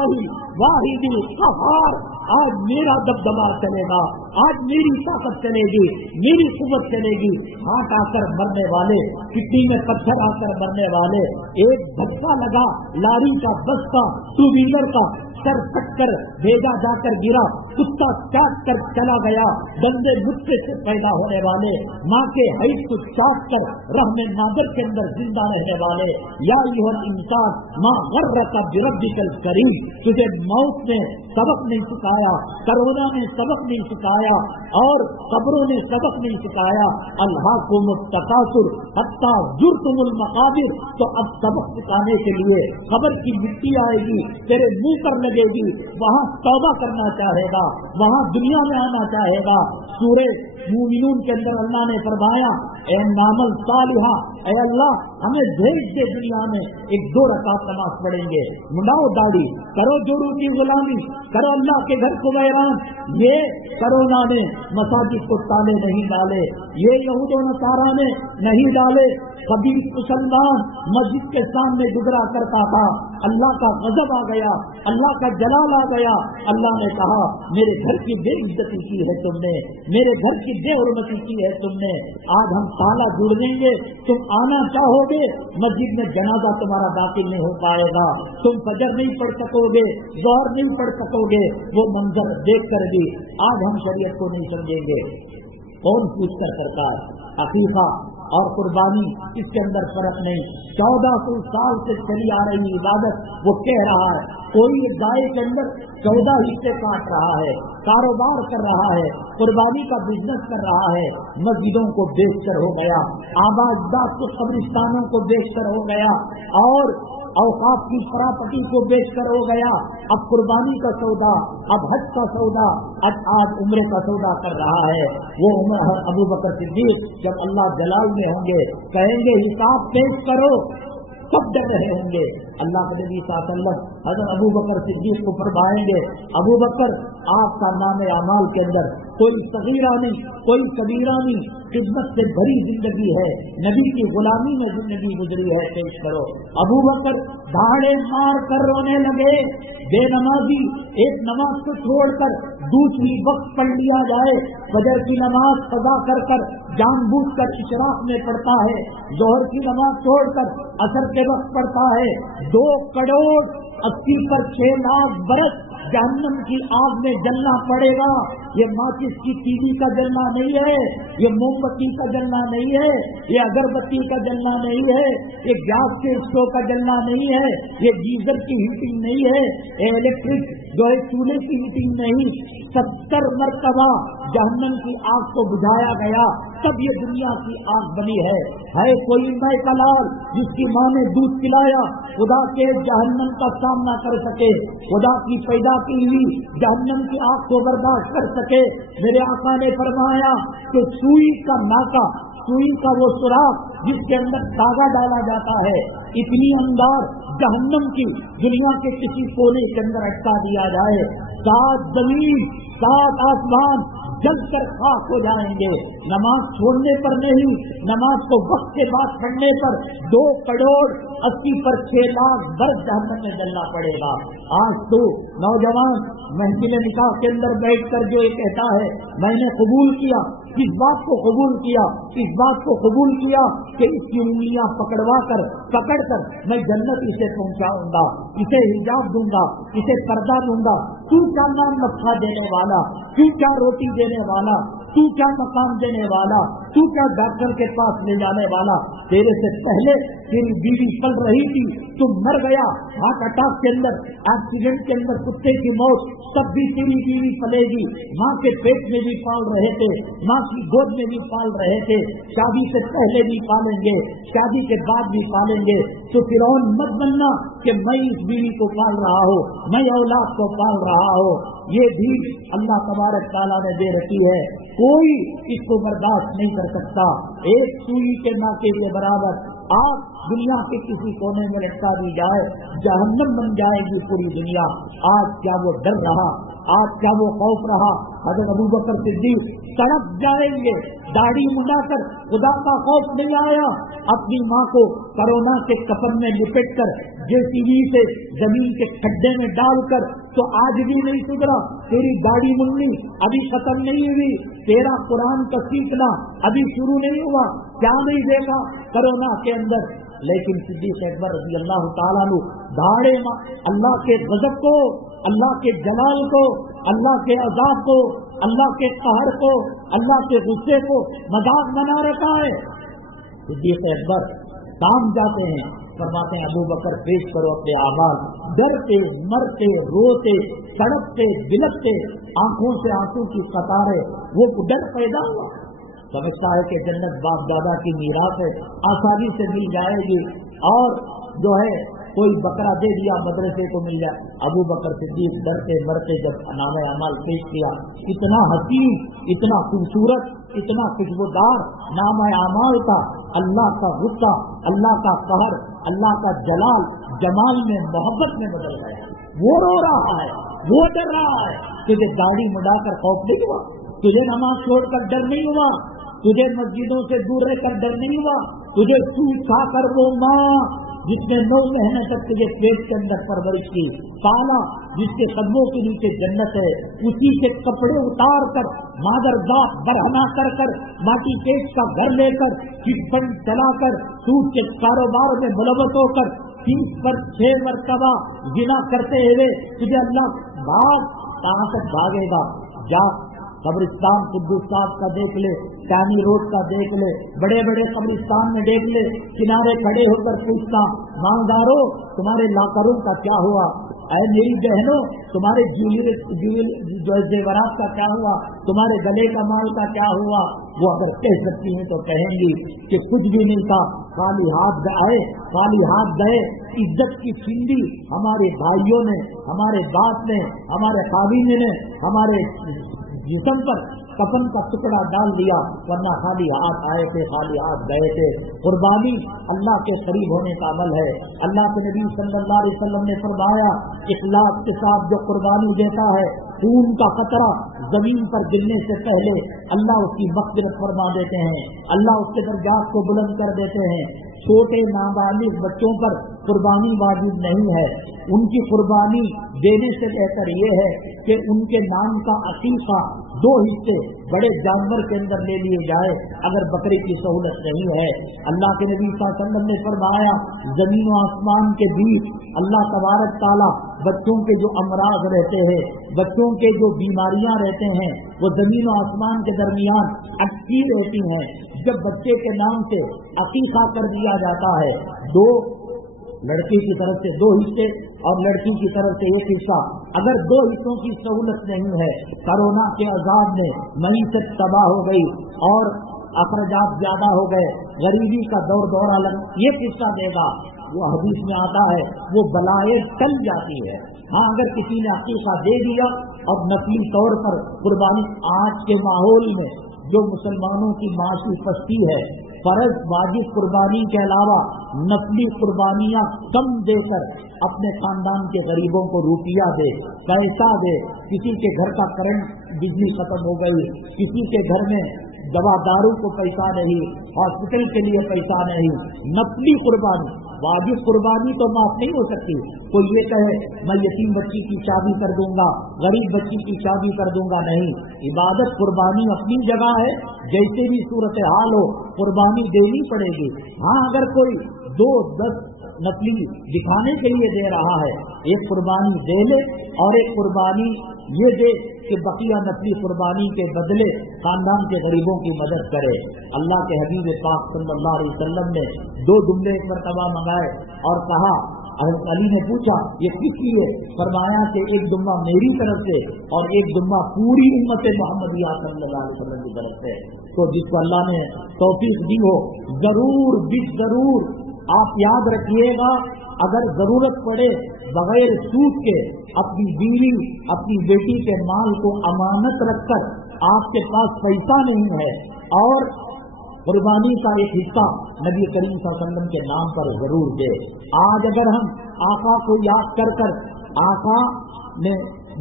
واحد القہار, آج میرا دبدبا چلے گا, آج میری طاقت چلے گی, میری قوت چلے گی. ہاتھ آ کر مرنے والے, کڈنی میں پتھر آ کر مرنے والے, ایک دھکا لگا لاری کا بستا ٹو ویلر کا, سر پھٹ کر بھیجا جا کر گرا, کتا چاٹ کر چلا گیا, بندے مٹھے سے پیدا ہونے والے, ماں کے حیض کو چاٹ کر رحم نادر کے اندر زندہ رہنے والے, یا ایھا الانسان ما غرک بربک الکریم, تجھے موت نے سبق نہیں سکھایا, کرونا نے سبق نہیں سکھایا, اور قبروں نے سبق نہیں سکھایا, الہاکم التکاثر حتی زرتم المقابر. تو اب سبق سکھانے کے لیے قبر کی مٹی آئے گی, تیرے منہ پر لگے گی, وہاں توبہ کرنا چاہے گا, وہاں دنیا میں آنا چاہے گا. سورہ مومنون کے اندر اللہ نے فرمایا اے نعمل صالحہ, اے اللہ ہمیں بھیج دے دنیا میں, ایک 2 رکعت نماز پڑھیں گے, منڈاؤ داڑھی, کرو جورو کی غلامی, کرو اللہ کے گھر کو ویران. یہ کرونا نے مساجد کو تالے نہیں ڈالے, یہ یہود و نصارا نے نہیں ڈالے. کبھی مسلمان مسجد کے سامنے گزرا کرتا تھا, اللہ کا غضب آ گیا, اللہ کا جلال آ گیا. اللہ نے کہا میرے گھر کی بے عزتی کی ہے تم نے, میرے گھر کی بے حرمتی کی ہے تم نے, آج ہم تالا جوڑ دیں گے, تم آنا چاہو گے مسجد میں جنازہ تمہارا داخل نہیں ہو پائے گا, تم فجر نہیں پڑھ سکو گے, ظہر نہیں پڑھ سکو گے. وہ منظر دیکھ کر بھی آج ہم شریعت کو نہیں سمجھیں گے. کون پوچھ کر سرکار عقیقہ اور قربانی اس کے اندر فرق نہیں, 1400 سال سے چلی آ رہی عبادت. وہ کہہ رہا ہے کوئی ایک گائے کے اندر 14 حصے کاٹ رہا ہے, کاروبار کر رہا ہے, قربانی کا بزنس کر رہا ہے, مسجدوں کو بیچ کر ہو گیا, آباد کو قبرستانوں کو بیچ کر ہو گیا, اور اوقاف کی پراپرٹی کو بیچ کر ہو گیا. اب قربانی کا سودا, اب حج کا سودا, آج عمرے کا سودا کر رہا ہے. وہ ابو بکر صدیق جب اللہ جلال میں ہوں گے کہیں گے حساب پیش کرو, سب ڈر رہے ہوں گے. اللہ کے نبی صلی اللہ علیہ وسلم حضرت ابو بکر صدیق کو فرمائیں گے ابو بکر آپ کا نام اعمال کے اندر کوئی صغیرہ نہیں, کوئی کبیرہ نہیں, خدمت سے بھری زندگی ہے, نبی کی غلامی میں زندگی گزری ہے, پیش کرو. ابو بکر دھاڑے مار کر رونے لگے. بے نمازی ایک نماز کو چھوڑ کر دوسری وقت پڑھ لیا جائے, فجر کی نماز قضا کر کر جان بوجھ کر اشراق میں پڑھتا ہے, ظہر کی نماز چھوڑ کر عصر کے وقت پڑھتا ہے. 2 کروڑ 80 پر 6 لاکھ برس جہنم کی آگ میں جلنا پڑے گا. یہ ماچس کی تیلی کا جلنا نہیں ہے, یہ موم بتی کا جلنا نہیں ہے, یہ اگربتی کا جلنا نہیں ہے, یہ گیس کے اسٹوو کا جلنا نہیں ہے, یہ گیزر کی ہیٹنگ نہیں ہے, یہ الیکٹرک جو ہے چولہے کی ہیٹنگ نہیں. 70 مرتبہ جہنم کی آگ کو بجھایا گیا, تب یہ دنیا کی آگ بنی ہے. کوئی ماں کا لال جس کی ماں نے دودھ پلایا خدا کے جہنم کا سامنا کر سکے, خدا کی پیدا کی ہوئی جہنم کی آگ کو برداشت کر سکے. میرے آقا نے فرمایا کہ سوئی کا ناکا, سوئی کا وہ سوراخ جس کے اندر دھاگا ڈالا جاتا ہے, اتنی اندار جہنم کی دنیا کے کسی کونے کے اندر اٹکا دیا جائے, 7 زمین 7 آسمان جل کر خاک ہو جائیں گے. نماز چھوڑنے پر نہیں, نماز کو وقت کے بعد پڑھنے پر 2 کروڑ 80 پر 6 لاکھ برس جہنم میں جلنا پڑے گا. آج تو نوجوان محفل نکاح کے اندر بیٹھ کر جو یہ کہتا ہے میں نے قبول کیا, اس بات کو قبول کیا, اس بات کو قبول کیا کہ اس کی انگلیاں پکڑ کر میں جنت اسے پہنچاؤں گا, اسے حجاب دوں گا, اسے پردہ دوں گا. تو کیا نام نفع دینے والا, تو کیا روٹی دینے والا, تو کیا مقام دینے والا, तू क्या डॉक्टर के पास ले जाने वाला, तेरे से पहले तेरी बीवी पल रही थी, तू मर गया हार्ट अटैक के अंदर, एक्सीडेंट के अंदर, कुत्ते की मौत, तब भी तेरी बीवी पलेगी। माँ के पेट में भी पाल रहे थे, माँ की गोद में भी पाल रहे थे, शादी से पहले भी पालेंगे, शादी के बाद भी पालेंगे। तो फिरौन मत बनना कि मैं इस बीवी को पाल रहा हूँ, मैं औलाद को पाल रहा हूँ। ये भी अल्लाह तबारक ताला ने दे रखी है, कोई इसको बर्दाश्त नहीं कर सकता। एक सुई के नाके के बराबर आग दुनिया के किसी कोने में लटका दी जाए, जहन्नम बन जाएगी पूरी दुनिया। आज क्या वो डर रहा, आज क्या वो खौफ रहा? हज़रत अबू बकर सिद्दीक तड़प जाएंगे, दाढ़ी मुड़ाकर, खुदा का खौफ नहीं आया। अपनी माँ को कोरोना के कफन में लिपट कर जेसीबी से जमीन के खड्डे में डालकर, तो आज भी नहीं सुधरा। तेरी दाढ़ी मुन्नी अभी खत्म नहीं हुई, तेरा कुरान का सीखना अभी शुरू नहीं हुआ, क्या नहीं देखा कोरोना के अंदर। लेकिन सिद्दीक़ अकबर रज़ी अल्लाह ताला अन्हु दाढ़े अल्लाह के गज़ब को, अल्लाह के जलाल को, अल्लाह के अज़ाब को, अल्लाह के कहर को, अल्लाह के गुस्से को मजाक बना रखा है। सिद्दीक़ अकबर काम जाते हैं, फरमाते हैं अबू बकर पेश करो अपने आमाल। डरते, मरते, रोते, तड़पते, बिलखते, आंखों से आंसू की कतारें, वो डर पैदा हुआ। समझता है कि जन्नत बाप दादा की मीरास है, आसानी से मिल जाएगी, और जो है कोई बकरा दे दिया मदरसे को मिल जाए। अबू बकर सिद्दीक डरते मरते जब नामे अमल पेश किया, इतना हसीन, इतना खूबसूरत, इतना खुशबूदार नामे अमाल का, अल्लाह का गुस्सा, अल्लाह का कहर, अल्लाह का जलाल जमाल में, मोहब्बत में बदल गया। वो रो रहा है, वो डर रहा है। तुझे दाढ़ी मुड़ाकर खौफ नहीं हुआ, तुझे नमाज छोड़कर डर नहीं हुआ, तुझे मस्जिदों से दूर रहकर डर नहीं हुआ, तुझे सूद खाकर वो माँ जिसने 9 महीने तक तुझे पेट के अंदर परवरिश की, पाला, जिसके कदमों के नीचे जन्नत है, उसी के कपड़े उतार कर, मादरजात बरहना कर कर, माटी पेट का घर लेकर, चिटफंड चलाकर, सूद के कारोबार में मुलव्वस होकर 30 पर 6 मरतबा जिना करते हुए तुझे अल्लाह भाग, कहाँ तक भागेगा? जा कब्रिस्तान कुद्दूस साहब का देख ले, चांदी रोड का देख ले, बड़े बड़े कब्रिस्तान में देख ले, किनारे खड़े होकर पूछता, मांगदारो तुम्हारे लाकरों का क्या हुआ? ऐ मेरी बहनों तुम्हारे जेवरात का क्या हुआ? तुम्हारे गले का माल का क्या हुआ? वो अगर कह सकती हैं तो कहेंगी कि कुछ भी नहीं था, खाली हाथ आए, खाली हाथ गए। इज्जत की चिंदी हमारे भाइयों ने, हमारे बाप ने, हमारे काबीने ने हमारे जिस्म पर कफन का टुकड़ा डाल दिया, वरना खाली हाथ आए थे, खाली हाथ गए थे। कुर्बानी अल्लाह के करीब होने का अमल है। अल्लाह के नबी सल्लल्लाहु अलैहि वसल्लम ने फरमाया, इखलास के साथ जो कुर्बानी देता है, खून का कतरा जमीन पर गिरने से पहले अल्लाह उसकी मग़फ़िरत फरमा देते हैं, अल्लाह उसके दर्जात को बुलंद कर देते हैं। छोटे नाबालिग बच्चों पर कुर्बानी वाजिब नहीं है, उनकी कुर्बानी देने से बेहतर ये है कि उनके नाम का अकीक़ा 2 हिस्से बड़े जानवर के अंदर ले लिए जाए, अगर बकरी की सहूलत नहीं है। अल्लाह के नबी सल्लल्लाहु अलैहि वसल्लम ने फरमाया, जमीन और आसमान के बीच अल्लाह तबारक ताला बच्चों के जो अमराज रहते हैं, बच्चों के जो बीमारियां रहते हैं, वो जमीन और आसमान के दरमियान अटकी रहती हैं। जब बच्चे के नाम से अकीक़ा कर दिया जाता है, 2 लड़की की तरफ से 2 हिस्से और लड़की की तरफ से 1 हिस्सा, अगर 2 हिस्सों की सहूलत नहीं है, कोरोना के अजाब में मईशत तबाह हो गई और अखराजात ज्यादा हो गए, गरीबी का दौरा लग, ये हिस्सा देगा, वो हदीस में आता है, वो बलाए टल जाती है। हाँ, अगर किसी ने अकीक़ा दे दिया और नकली तौर पर कुर्बानी, आज के माहौल में जो मुसलमानों की माशी पस्ती है, फर्ज वाजिब कुर्बानी के अलावा नकली कुर्बानियां कम देकर अपने खानदान के गरीबों को रुपया दे, पैसा दे, किसी के घर का करंट बिजली खत्म हो गई, किसी के घर में दवा दारू को पैसा नहीं, हॉस्पिटल के लिए पैसा नहीं, नकली कुर्बानी। वाजिब कुर्बानी तो माफ नहीं हो सकती। कोई ये कहे मैं यतीम बच्ची की शादी कर दूंगा, गरीब बच्ची की शादी कर दूंगा, नहीं। इबादत कुर्बानी अपनी जगह है, जैसे भी सूरत हाल हो कुर्बानी देनी पड़ेगी। हाँ, अगर कोई 2-10 नकली दिखाने के लिए दे रहा है, एक कुर्बानी दे ले और एक कुर्बानी ये दे کہ बकिया नफली कुर्बानी के बदले खानदान के गरीबों की मदद करे। अल्लाह के हबीब पाक सल्लल्लाहु अलैहि वसल्लम ने 2 दुम्बे एक मरतबा मंगाए और कहा, हज़रत अली ने पूछा ये किस लिए? फरमाया कि एक दुम्बा मेरी तरफ से और एक दुम्बा पूरी उम्मत मोहम्मदिया सल्लल्लाहु अलैहि वसल्लम की तरफ से। तो जिसको अल्लाह ने तौफीक दी हो, जरूर आप याद रखिएगा, अगर जरूरत पड़े बगैर सूद के अपनी बीवी अपनी बेटी के माल को अमानत रखकर आपके पास पैसा नहीं है और कुर्बानी का एक हिस्सा नबी करीम सल्लल्लाहु अलैहि वसल्लम के नाम पर जरूर दे। आज अगर हम आका को याद कर आका ने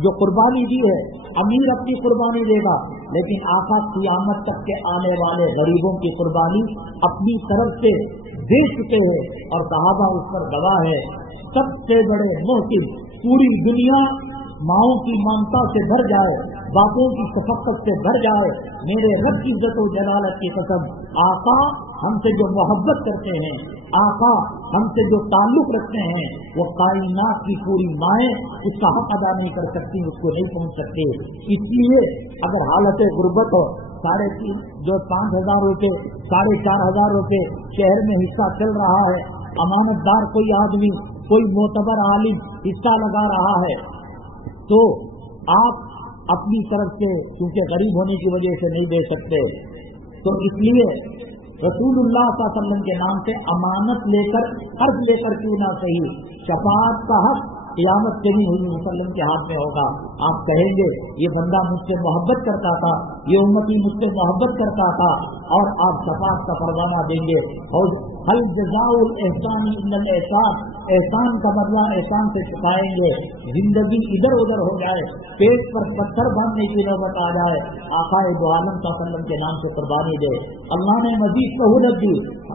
जो कुर्बानी दी है, अमीर अपनी कुर्बानी देगा, लेकिन आका क़यामत तक के आने वाले गरीबों की कुर्बानी अपनी तरफ से दे चुके हैं और सहाबा उस पर गवाह है। सबसे बड़े मोहसिन, पूरी दुनिया माओं की ममता से भर जाए, बापों की शफकत से भर जाए, मेरे रब की इज्जत और जलालत की कसम, आका हमसे जो मोहब्बत करते हैं, आका हमसे जो ताल्लुक रखते हैं, वो कायनात की पूरी माएँ उसका हक अदा नहीं कर सकती, उसको नहीं पहुँच सकती। इसलिए अगर हालत गुर्बत हो, 5,500 रुपये 4,500 रुपये शहर में हिस्सा चल रहा है, अमानतदार कोई आदमी कोई मोतबर आलिम हिस्सा लगा रहा है, तो आप अपनी तरफ से क्योंकि गरीब होने की वजह से नहीं दे सकते, तो इसलिए रसूलुल्लाह सल्लल्लाहु अलैहि वसल्लम के नाम से अमानत लेकर कर्ज लेकर क्यों ना सही, शफाअत का हक क़यामत के दिन हुजूर वसल्लम के हाथ में होगा। आप कहेंगे ये बंदा मुझसे मोहब्बत करता था, ये उम्मती मुझसे मोहब्बत करता था, और आप शफाअत का फरमाना देंगे। और हल जज़ाउल एहसानी इल्लल एहसान, एहसान का बदला एहसान से चुकाएंगे। जिंदगी इधर उधर हो जाए, पेट पर पत्थर बांधने की नौबत आ जाए, आक़ाए दो आलम सल्लल्लाहु अलैहि वसल्लम के नाम से कुर्बानी दे। अल्लाह ने मजीद सहूलत दी,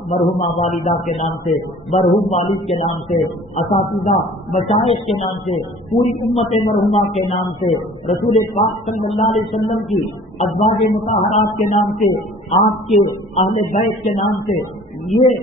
मरहुमा वालिदा के नाम से, मरहूम वालिद के नाम से, असातिज़ा मशाइख के नाम से, पूरी उम्मत मरहुमा के नाम से, रसूल पाक सल्लल्लाहु अलैहि वसल्लम की अज़वाज मुताहरात के नाम से, आपके अहले बैत के नाम से, ये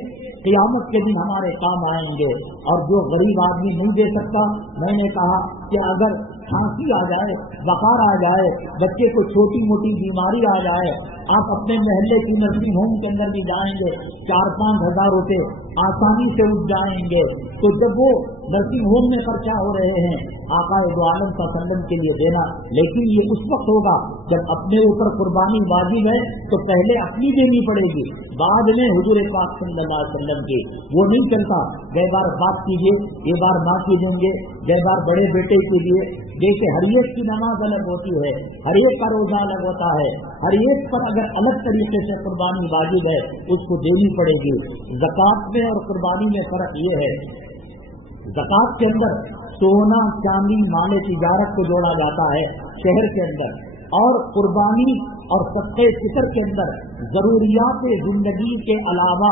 क़यामत के दिन हमारे काम आएंगे। और जो गरीब आदमी नहीं दे सकता, मैंने कहा कि अगर खांसी आ जाए, बुखार आ जाए, बच्चे को छोटी मोटी बीमारी आ जाए, आप अपने महल्ले की नर्सिंग होम के अंदर भी जाएंगे, 4-5 हज़ार रुपये आसानी से उठ जाएंगे। तो जब वो नर्सिंग होम में खर्चा हो रहे हैं, आक़ाए दो आलम सल्लल्लाहु अलैहि वसल्लम के लिए देना, लेकिन ये उस वक्त होगा जब अपने ऊपर कुर्बानी वाजिब है, तो पहले अपनी देनी पड़ेगी, बाद में हुजूर पाक सल्लल्लाहु अलैहि वसल्लम की। वो नहीं चलता गए बार बात कीजिए, ये बार माँ की देंगे, गए बार बड़े बेटे के लिए। जैसे हर एक की नमाज अलग होती है, हर एक का रोजा अलग होता है, हर एक पर अगर अलग तरीके से कुर्बानी वाजिब है, उसको देनी पड़ेगी। ज़कात में और कुर्बानी में फर्क ये है, ज़कात के अंदर सोना चांदी माले तिजारत को जोड़ा जाता है शहर के अंदर, और कुर्बानी और सत्ते फितर के अंदर जरूरियात जिंदगी के अलावा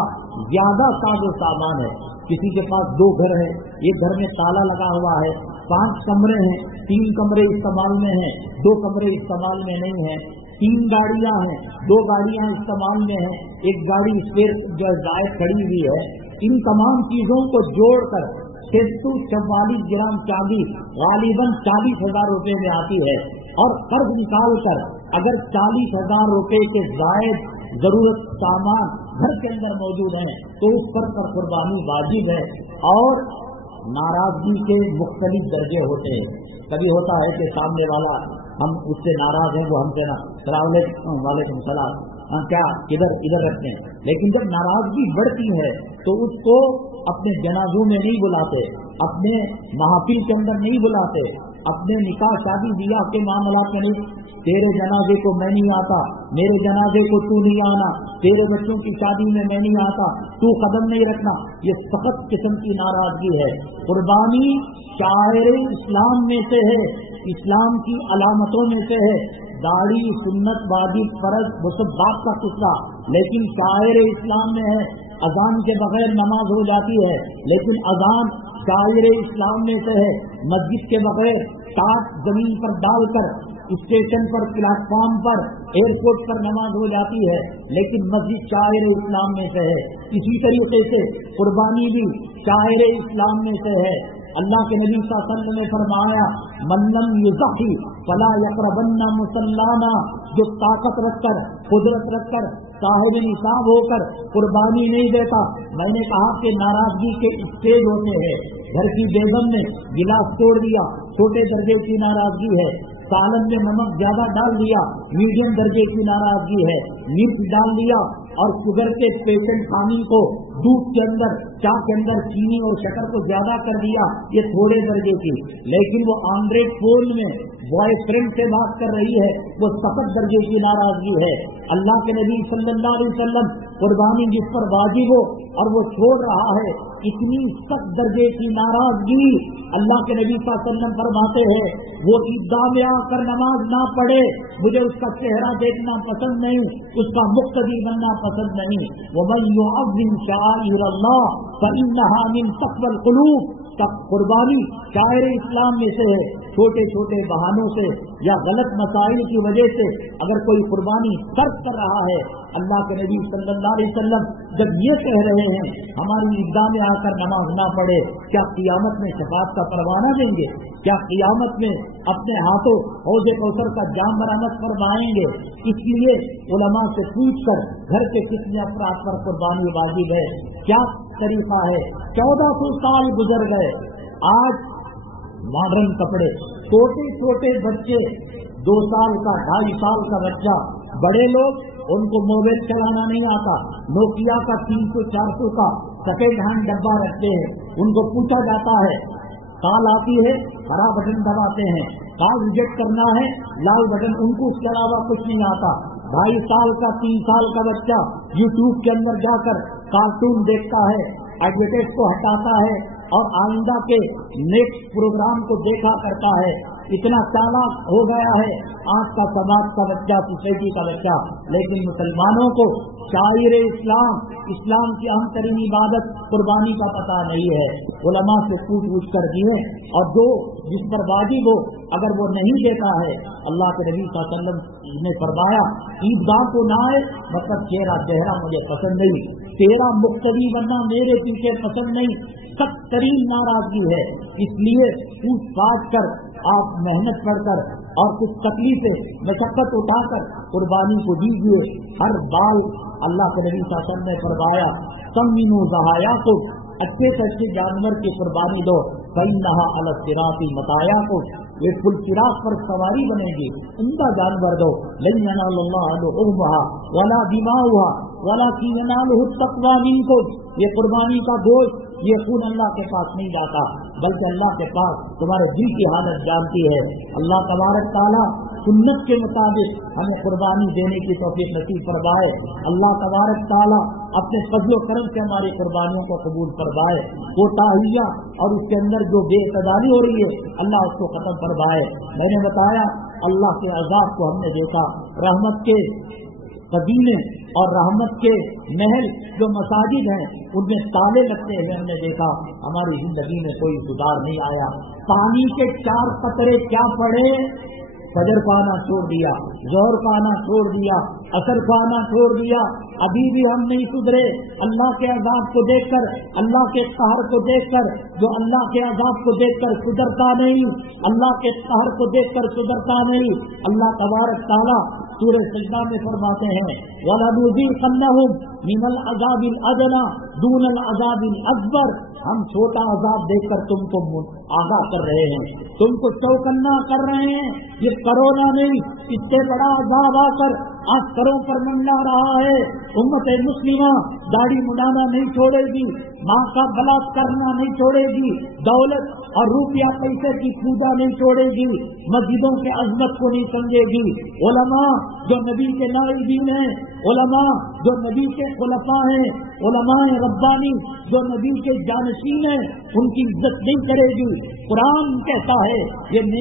ज्यादा साजो सामान है। किसी के पास 2 घर है, एक घर में ताला लगा हुआ है, 5 कमरे हैं, 3 कमरे इस्तेमाल में हैं, 2 कमरे इस्तेमाल में नहीं है, 3 गाड़ियां हैं, 2 गाड़ियां इस्तेमाल में हैं, एक गाड़ी स्पेयर जो जायद खड़ी हुई है। इन तमाम चीजों को जोड़कर 644 ग्राम चांदी गालिबन 40,000 रुपये में आती है, और कर्ज निकाल कर अगर 40,000 रुपये के जायद जरूरत सामान घर के अंदर मौजूद है, तो उस पर कुर्बानी वाजिब है। और नाराजगी के मुख्तलिफ दर्जे होते हैं। कभी होता है कि सामने वाला हम उससे नाराज हैं, वो हमसे ना वालेकुम सलाम, हम क्या इधर रखते हैं। लेकिन जब नाराजगी बढ़ती है तो उसको अपने जनाजों में नहीं बुलाते, अपने महफिल के अंदर नहीं बुलाते, अपने निकाह शादी बियाह के मामला में नहीं। तेरे जनाजे को मैं नहीं आता, मेरे जनाजे को तू नहीं आना, तेरे बच्चों की शादी में मैं नहीं आता, तू कदम नहीं रखना, ये सख्त किस्म की नाराजगी है। कुर्बानी शायर इस्लाम में से है, इस्लाम की अलामतों में से है। दाढ़ी सुन्नत वाजिब फर्ज वो सब बात का किस्सा, लेकिन शायर इस्लाम में है। अजान के बगैर नमाज हो जाती है, लेकिन अजान शायर इस्लाम में से है। मस्जिद के बगैर टाट जमीन पर डालकर स्टेशन पर, प्लेटफॉर्म पर, एयरपोर्ट पर नमाज हो जाती है, लेकिन मस्जिद शायर इस्लाम में से है। इसी तरीके से कुर्बानी भी शायर इस्लाम में से है। اللہ کے نبی صلی اللہ علیہ وسلم نے فرمایا من لم یضحی فلا یقربن مصلانا، جو طاقت رکھ کر قدرت رکھ کر صاحب نصاب ہو کر قربانی نہیں دیتا. میں نے کہا کہ ناراضگی کے اسٹیج ہوتے ہیں. گھر کی بیگم نے گلاس توڑ دیا، چھوٹے درجے کی ناراضگی ہے. سالن میں نمک زیادہ ڈال دیا، میڈیم درجے کی ناراضگی ہے. مرچ ڈال دیا اور شوگر کے پیشنٹ خانی کو دودھ کے اندر چائے کے اندر چینی اور شکر کو زیادہ کر دیا، یہ تھوڑے درجے کی. لیکن وہ آنڈرائڈ فون میں بوائے فرینڈ سے بات کر رہی ہے، وہ سخت درجے کی ناراضگی ہے. اللہ کے نبی صلی اللہ علیہ وسلم قربانی جس پر واجب ہو اور وہ چھوڑ رہا ہے، اتنی سخت درجے کی ناراضگی. اللہ کے نبی صلی اللہ علیہ وسلم فرماتے ہیں وہ عیدگاہ میں آ کر نماز نہ پڑھے، مجھے اس کا چہرہ دیکھنا پسند نہیں، اس کا مقتدی بننا پسند نہیں. وَمَن يُعَظِّمْ شَعَائِرَ اللَّهِ فَإِنَّهَا مِن تَقْوَى الْقُلُوبِ. تب قربانی شاعر اسلام میں سے ہے. چھوٹے چھوٹے بہانوں سے یا غلط مسائل کی وجہ سے اگر کوئی قربانی ترک کر رہا ہے، اللہ کے نبی صلی اللہ علیہ وسلم جب یہ کہہ رہے ہیں ہماری عیدگاہ میں آ کر نماز نہ پڑھے، کیا قیامت میں شفاعت کا پروانہ دیں گے؟ کیا قیامت میں اپنے ہاتھوں حوض کوثر کا جام برآمد فرمائیں گے؟ اس لیے علماء سے پوچھ کر گھر کے کتنے افراد پر قربانی واجب ہے، کیا طریقہ ہے. 1400 سال گزر گئے، آج ماڈرن کپڑے، چھوٹے چھوٹے بچے، 2 سال کا 2.5 سال کا بچہ، بڑے لوگ ان کو موبائل چلانا نہیں آتا، نوکیا کا 300-400 کا سفید ہینڈ ڈبہ رکھتے ہیں. ان کو پوچھا جاتا ہے، کال آتی ہے ہرا بٹن دباتے ہیں، کال ریجیکٹ کرنا ہے لال بٹن، ان کو اس کے علاوہ کچھ نہیں آتا. 2.5 سال کا 3 سال کا بچہ یوٹیوب کے اندر جا کر کارٹون دیکھتا ہے، ایڈورٹائز کو ہٹاتا ہے اور آئندہ کے نیکسٹ پروگرام کو دیکھا کرتا ہے. اتنا چالاک ہو گیا ہے آج کا سماج کا بچہ، سوسائٹی کا بچہ. لیکن مسلمانوں کو شاعر اسلام کی اہم ترین عبادت قربانی کا پتہ نہیں ہے. علماء سے پوچھ کر دیے، اور جو جس پر واجب ہو اگر وہ نہیں دیتا ہے، اللہ کے نبی صلی اللہ علیہ وسلم نے فرمایا عیدگاہ کو نہ آئے، مطلب چہرہ مجھے پسند نہیں، تیرا مقتدی بننا میرے پیچھے پسند نہیں. سخت ترین ناراضگی ہے. اس لیے پوچھ پاچھ کر آپ محنت کر کر اور کچھ تکلیفیں مشقت اٹھا کر قربانی کو دیجیے. ہر بال اللہ کے نبی صلی اللہ علیہ وسلم نے فرمایا سمینو ضحایا کو، اچھے سے اچھے جانور کی قربانی دو. فإنها علی الصراط مطایا کو، یہ پل صراط پر سواری بنے گی، عمدہ جانور دو. لن ینال اللہ لحومها ولا دماؤها ولکن ینالہ التقوی منکم. یہ قربانی کا گوشت، یہ خون اللہ کے پاس نہیں جاتا، بلکہ اللہ کے پاس تمہارے دل کی حالت جانتی ہے. اللہ تبارک تعالیٰ سنت کے مطابق ہمیں قربانی دینے کی توفیق نصیب فرمائے. اللہ تبارک تعالیٰ اپنے فضل و کرم سے ہماری قربانیوں کو قبول فرمائے. کوتاہیاں اور اس کے اندر جو بے اعتدالی ہو رہی ہے اللہ اس کو ختم فرمائے. میں نے بتایا اللہ کے عذاب کو ہم نے دیکھا، رحمت کے قدیمے اور رحمت کے محل جو مساجد ہیں ان میں تالے لگتے ہوئے ہم نے دیکھا. ہماری زندگی میں کوئی سدھار نہیں آیا. پانی کے 4 قطرے کیا پڑے، فجر کا آنا چھوڑ دیا، ظہر کا آنا چھوڑ دیا، عصر کا آنا چھوڑ دیا، ابھی بھی ہم نہیں سدھرے. اللہ کے عذاب کو دیکھ کر، اللہ کے قہر کو دیکھ کر، جو اللہ کے عذاب کو دیکھ کر سدھرتا نہیں، اللہ کے قہر کو دیکھ کر سدھرتا نہیں. اللہ تبارک تعالیٰ سورہ سجدہ میں فرماتے ہیں وَلَنُذِيقَنَّهُمْ مِنَ الْعَذَابِ الْأَدْنَىٰ دُونَ الْعَذَابِ الْأَكْبَرِ. ہم چھوٹا عذاب دے کر تم کو آگاہ کر رہے ہیں، تم کو چوکنا کر رہے ہیں. یہ کرونا نہیں، اس سے بڑا عذاب آ کر آج کروں پر منڈا رہا ہے. امت مسلمہ داڑھی مڈانا نہیں چھوڑے گی، ماں کا بلاک کرنا نہیں چھوڑے گی، دولت اور روپیہ پیسے کی پوجا نہیں چھوڑے گی، مسجدوں کے عظمت کو نہیں سمجھے گی. علماء جو نبی کے نائبین ہیں، علماء جو نبی کے خلفاء ہیں، علماء ربانی جو نبی کے جانشین ہیں، ان کی عزت نہیں کرے گی. قرآن کہتا ہے یہ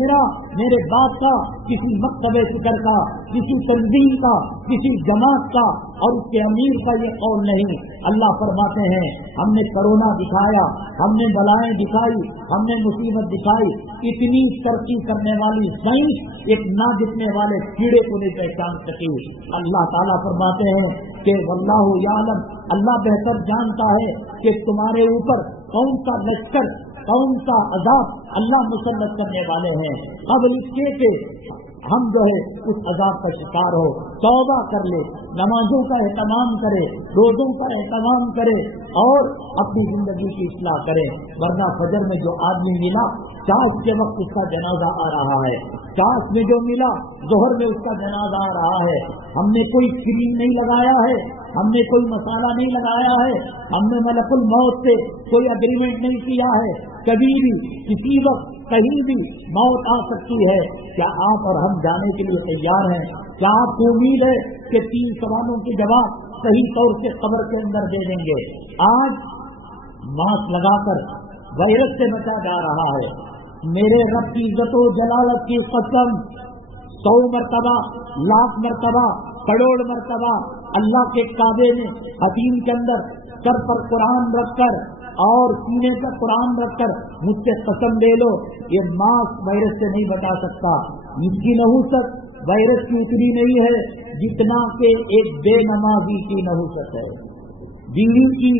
میرے باپ کا، کسی مکتب فکر کا، کسی تنظیم کا، کسی جماعت کا اور اس کے امیر کا یہ قول نہیں. اللہ فرماتے ہیں ہم نے کرونا دکھایا، ہم نے بلائیں دکھائی، ہم نے مصیبت دکھائی. اتنی ترقی کرنے والی سائنس ایک نہ دکھنے والے کیڑے کو نہیں پہچان سکی. اللہ تعالیٰ فرماتے ہیں کہ واللہ یعلم، اللہ بہتر جانتا ہے کہ تمہارے اوپر کون سا لشکر कौन सा अजाब अल्लाह मुसल्लत करने वाले हैं, कबल इसके कि हम जो है उस अजाब का शिकार हो। तौबा कर ले, नमाजों का एहतमाम करे, रोजों का एहतमाम करे और अपनी जिंदगी की इस्लाह करे। वरना फजर में जो आदमी मिला, चाश के वक्त उसका जनाजा आ रहा है, चाश में जो मिला जोहर में उसका जनाजा आ रहा है। हमने कोई क्रीम नहीं लगाया है, हमने कोई मसाला नहीं लगाया है, हमने मलकुल मौत से कोई एग्रीमेंट नहीं किया है। कभी भी किसी वक्त कहीं भी मौत आ सकती है। क्या आप और हम जाने के लिए तैयार हैं? क्या आपको उम्मीद है कि 3 सवालों के जवाब सही तौर से कब्र के अंदर दे देंगे? आज मास्क लगाकर वायरस से बचा जा रहा है। मेरे रब की इज्जत व जलालत की कसम, 100 मरतबा, लाख मरतबा, करोड़ मरतबा अल्लाह के काबे में हतीम के अंदर सर पर कुरान रखकर और सीने पर कुरान रखकर मुझसे कसम ले लो, ये मास्क वायरस से नहीं बचा सकता। इसकी नहुसत वायरस की उतनी नहीं है जितना कि एक बेनमाजी की नहुसत है। बीवी की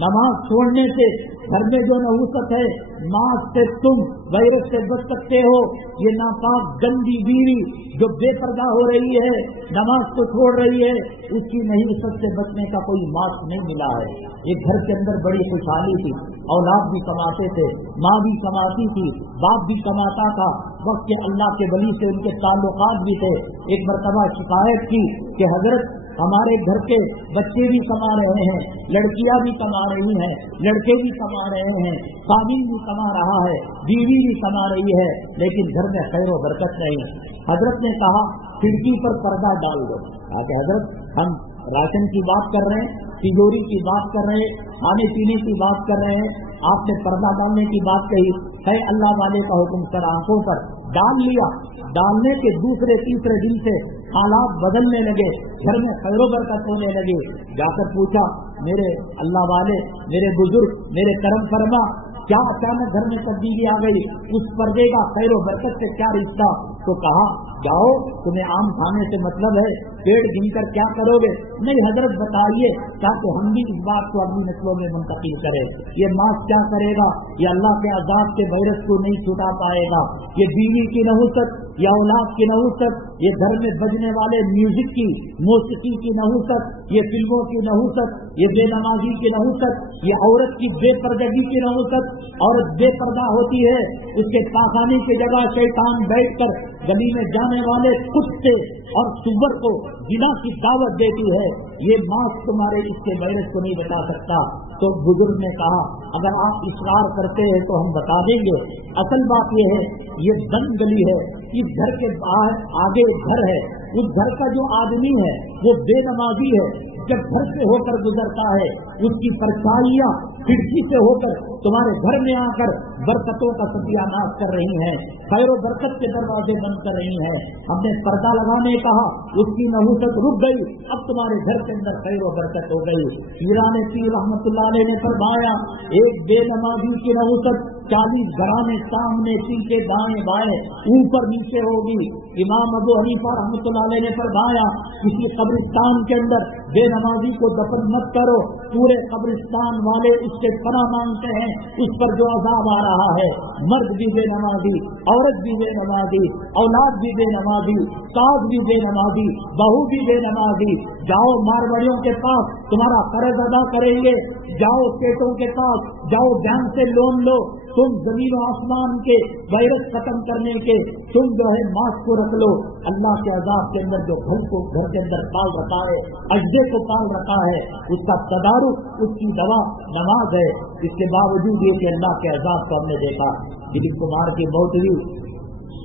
नमाज छोड़ने से घर में जो नहुसत है, मास्क से तुम वायरस से बच सकते हो। ये नापाक गंदी बीवी जो बेपर्दा हो रही है, नमाज को छोड़ रही है, उसकी नहुसत से बचने का कोई मास्क नहीं मिला है। एक घर के अंदर बड़ी खुशहाली थी, औलाद भी कमाते थे, माँ भी कमाती थी, बाप भी कमाता था, वक्त के अल्लाह के वली से उनके ताल्लुकात भी थे। एक मरतबा शिकायत की कि हजरत हमारे घर के बच्चे भी कमा रहे हैं, लड़कियां भी कमा रही हैं, लड़के भी कमा रहे हैं, स्वामी भी कमा रहा है, बीवी भी कमा रही है, लेकिन घर में खैर व बरकत नहीं। हजरत ने कहा खिड़की पर पर्दा डाल दो। कहा हजरत हम राशन की बात कर रहे हैं, तिजोरी की बात कर रहे हैं, खाने पीने की बात कर रहे हैं, आपने पर्दा डालने की बात कही है। अल्लाह वाले का हुक्म सर आंखों पर डाल लिया। डालने के दूसरे तीसरे दिन से हालात बदलने लगे, घर में खैरो बरकत होने लगे। जाकर पूछा मेरे अल्लाह वाले, मेरे बुजुर्ग, मेरे करम फरमा, क्या अचानक घर में तब्दीली आ गई? उस पर्दे का खैरो बरकत से क्या रिश्ता? तो कहा जाओ, तुम्हें आम खाने से मतलब है, पेड़ गिनकर क्या करोगे? नहीं हजरत बताइए, ताकि हम भी इस बात को अगली नस्लों में मुंतकिल करें। ये मास्क क्या करेगा? ये अल्लाह के अज़ाब के वायरस को नहीं छुटा पाएगा। ये बीवी की नहुसत, या औलाद की नहुसत, ये घर में बजने वाले म्यूजिक की, मौसीकी की नहुसत, ये फिल्मों की नहुसत, ये बेनमाजी की नहुसत, ये औरत की बेपर्दगी की नहुसत। औरत बेपर्दा होती है, उसके पाखाने की जगह शैतान बैठकर गली में जाने वाले कुत्ते और सुअर को जिना की दावत देती है। ये मास्क तुम्हारे इसके वायरस को नहीं बचा सकता। तो बुजुर्ग ने कहा अगर आप इसरार करते हैं तो हम बता देंगे। असल बात यह है, ये बंद गली है, इस घर के बाहर आगे घर है, उस घर का जो आदमी है वो बेनमाजी है। जब घर से होकर गुजरता है, उसकी परछाइयाँ खिड़की से होकर तुम्हारे घर में आकर बरकतों का सत्यानाश कर रही हैं, खैर व बरकत के दरवाजे बंद कर रही हैं। हमने पर्दा लगाने कहा, उसकी नहुसत रुक गई, अब तुम्हारे घर के अंदर खैर व बरकत हो गई। हीराने पीर रहमतुल्लाह अलैह ने फरमाया, एक बेनमाजी की नहुसत 40 घराने सामने पीछे दाएं बाएं ऊपर नीचे होगी। इमाम अबू हनीफा रहमतुल्लाह अलैह ने फरमाया, किसी कब्रिस्तान के अंदर बेनमाजी को दफन मत करो, पूरे कब्रिस्तान वाले उससे पनाह मांगते हैं, उस पर जो अजाब आ रहा है। मर्द भी बेनमाजी, औरत भी बेनमाजी, औलाद भी बेनमाजी, सास भी बेनमाजी, बहू भी बेनमाजी। जाओ मारवाड़ियों के पास, तुम्हारा कर्ज अदा करेंगे। जाओ सेठों के पास, जाओ बैंक से लोन लो। तुम जमीन और आसमान के वायरस खत्म करने के तुम जो है मास्क को रख लो। अल्लाह के अजाब के अंदर जो घर के अंदर पाल रखा है, अजदे को पाल रखा है, उसका तदारुक, उसकी दवा नमाज है। इसके बावजूद ये कि अल्लाह के अजाब को हमने देखा, दिलीप कुमार की मौत हुई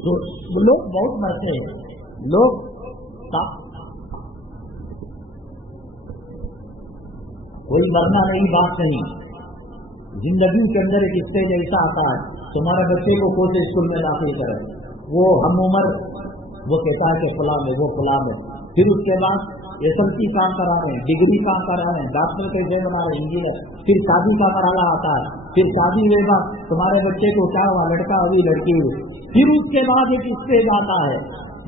तो लोग बहुत मरते हैं, लोग कोई मरना नहीं, बात नहीं। जिंदगी के अंदर एक स्टेज ऐसा आता है, तुम्हारे बच्चे को कोई स्कूल में दाखिल करे, वो हम उम्र वो कहता है कि फलां में, वो फलां में, फिर उसके बाद SLC काम करा रहे हैं, डिग्री काम करा रहे हैं, डॉक्टर कैसे बना रहे हैं, इंजीनियर, फिर शादी का मरहला आता है, फिर शादी के बाद तुम्हारे बच्चे को क्या हुआ, लड़का हुई लड़की हुई, फिर उसके बाद एक स्टेज आता है,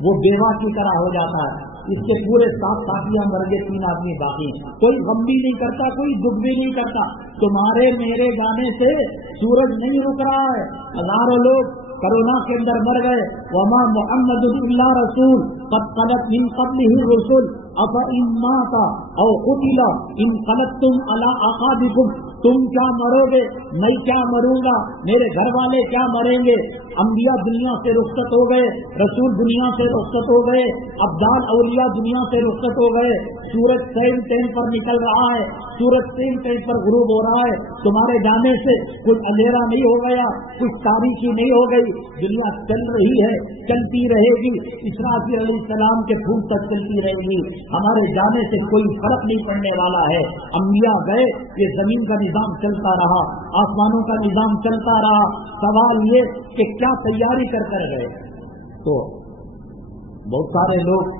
वो बेवा की तरह हो जाता है, इसके पूरे 7 साथियां मर गए, 3 आदमी बाकी। कोई गम भी नहीं करता, कोई दुख भी नहीं करता। तुम्हारे मेरे जाने से सूरज नहीं रुक रहा है। हजारों लोग कोरोना के अंदर मर गए। वमा मुहम्मदुन इल्ला रसूल क़द ख़लत मिन क़ब्लिही रुसूल अफ़ इन माता औ क़ुतिला इनक़लबतुम अला अक़ाबिकुम। तुम क्या मरोगे, मैं क्या मरूंगा, मेरे घर वाले क्या मरेंगे। अंबिया दुनिया से रुखसत हो गए, रसूल दुनिया से रुखसत हो गए, अब्दाल औलिया दुनिया से रुखसत हो गए। सूरज टैन पर निकल रहा है, सूरज टैन पर गुरूब हो रहा है। तुम्हारे जाने से कुछ अंधेरा नहीं हो गया, कुछ तारीकी नहीं हो गई। दुनिया चल रही है, चलती रहेगी, इसराफील अलैहिस्सलाम के फूल तक चलती रहेगी। हमारे जाने से कोई फर्क नहीं पड़ने वाला है। अंबिया गए, ये जमीन का निजाम चलता रहा, आसमानों का निजाम चलता रहा। सवाल ये कि क्या तैयारी कर गए। तो बहुत सारे लोग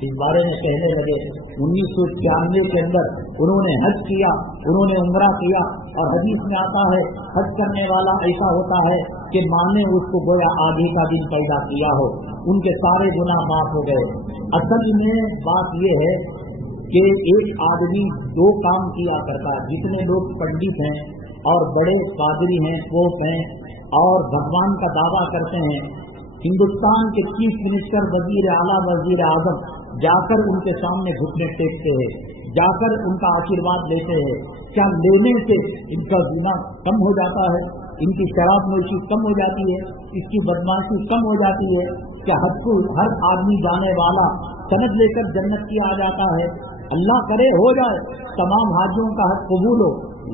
इस बारे में कहने लगे 1991 के अंदर उन्होंने हज किया, उन्होंने उम्रा किया, और हदीस में आता है हज करने वाला ऐसा होता है कि माँ ने उसको गोया आगे का दिन पैदा किया हो, उनके सारे गुनाह माफ हो गए। असल में बात यह है कि एक आदमी 2 काम किया करता है। जितने लोग पंडित हैं और बड़े पादरी हैं, पोप हैं और भगवान का दावा करते हैं, हिंदुस्तान के चीफ मिनिस्टर, वजीर आला, वजीर आजम जाकर उनके सामने घुटने टेकते हैं, जाकर उनका आशीर्वाद लेते हैं। क्या लेने से इनका गुनाह कम हो जाता है, इनकी शराब नोशी कम हो जाती है, इसकी बदमाशी कम हो जाती है? क्या हर आदमी जाने वाला सनद लेकर जन्नत की आ जाता है? अल्लाह करे हो जाए, तमाम हाजियों का हक कबूल हो,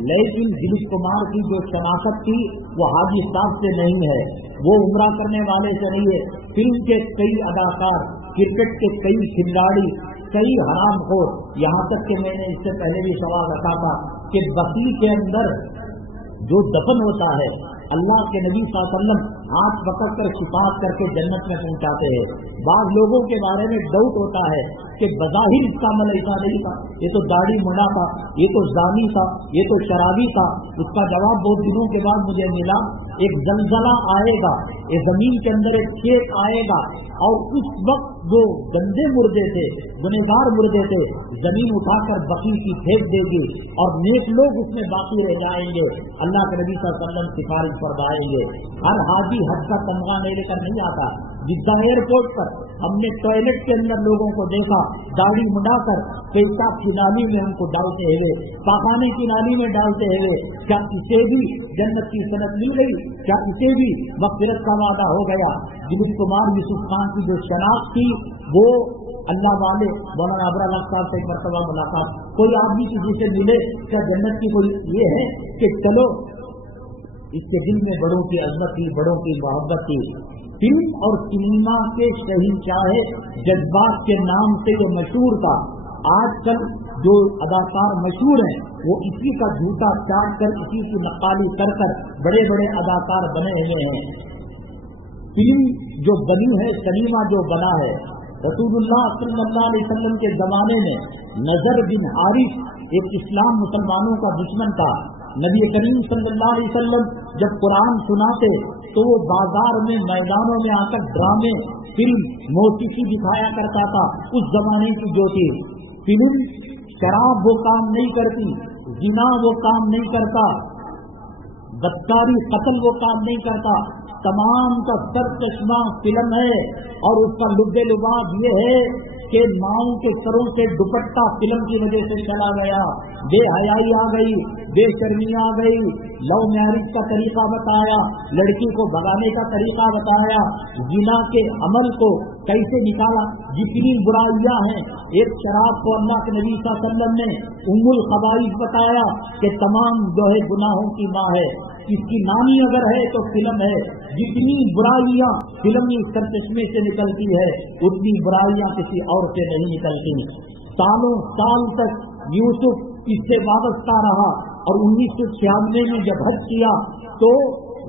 लेकिन दिलीप कुमार की जो शनाख्त थी वो हाजी साहब से नहीं है, वो उम्रा करने वाले से नहीं है। फिल्म के कई अदाकार, क्रिकेट के कई खिलाड़ी, कई हरामखोर, यहाँ तक कि मैंने इससे पहले भी सवाल रखा था कि बकरी के अंदर जो दफन होता है, अल्लाह के नबी सल्लल्लाहु अलैहि वसल्लम हाथ पकड़ कर शिफात करके जन्नत में पहुंचाते हैं। बाद लोगों के बारे में डाउट होता है कि बज़ाहिर इसका अमल ऐसा नहीं था, ये तो दाढ़ी मुंडा था, ये तो जानी था, ये तो शराबी था। उसका जवाब बहुत दिनों के बाद मुझे मिला। एक जलजला आएगा, ये जमीन के अंदर एक छेद आएगा, और उस वक्त जो गंदे मुर्दे थे, गुनहगार मुर्दे थे, जमीन उठाकर बकरी की फेंक देगी और नेक लोग उसमें बाकी रह जाएंगे। अल्लाह के नबी सल्लल्लाहु अलैहि वसल्लम सिफारिश फरमाएंगे। हर हाजी हज का तमगा नहीं लेकर नहीं आता। जिद्दा एयरपोर्ट पर हमने टॉयलेट के अंदर लोगों को देखा, दाढ़ी मुंडाकर पेशाब की नाली में हमको डालते हुए, पाखाने की नाली में डालते हुए। क्या इसे भी जन्नत की सनद मिल गई? क्या इसे भी मग़फ़िरत का वादा हो गया? दिलीप कुमार यूसुफ खान की जो शनाख्त थी वो अल्लाह वाले मौलाना अबरार साहब से एक मरतबा मुलाकात, कोई आदमी किसी से मिले, क्या जन्नत की कोई ये है कि चलो? इसके दिल में बड़ों की अज़मत थी, बड़ों की मोहब्बत थी। फिल्म और सिनेमा के शहंशाह जज्बात के नाम से जो मशहूर था, आजकल जो अदाकार मशहूर हैं वो इसी का झूठा चाट कर, इसी की नक्काली कर कर बड़े बड़े अदाकार बने हुए हैं। फिल्म जो बनी है, सिनेमा जो बना है, रसूलुल्लाह सल्लल्लाहु अलैहि वसल्लम के जमाने में नजर बिन हारिस एक इस्लाम मुसलमानों का दुश्मन था। नबी करीम सल्लल्लाहु अलैहि वसल्लम जब कुरान सुनाते तो वो बाजार में, मैदानों में आकर ड्रामे, फिल्म, मौसीकी दिखाया करता था। उस जमाने की जो थी फिल्म, शराब वो काम नहीं करती, जिना वो काम नहीं करता, बदकारी कत्ल वो काम नहीं करता। तमाम का सर चश्मा फिल्म है, और उसका लुब्बे लुबाब ये है कि माओं के सरों से दुपट्टा फिल्म की वजह से चला गया। बेहयाई आ गई, बेशर्मी आ गई, लव मैरिज का तरीका बताया, लड़की को भगाने का तरीका बताया, जिना के अमल को कैसे निकाला। जितनी बुराइयां हैं, एक शराब को अल्लाह के नबी सल्लल्लाहु अलैहि वसल्लम ने उम्मुल खबाइस बताया कि तमाम जो है गुनाहों की माँ है। इसकी नानी अगर है तो फिल्म है। जितनी बुराइयां फिल्मी सरचश्मे से निकलती है, उतनी बुराइयां किसी और से नहीं निकलती। सालों साल तक यूसुफ इससे वाबस्ता रहा, और 1996 में जब हज किया तो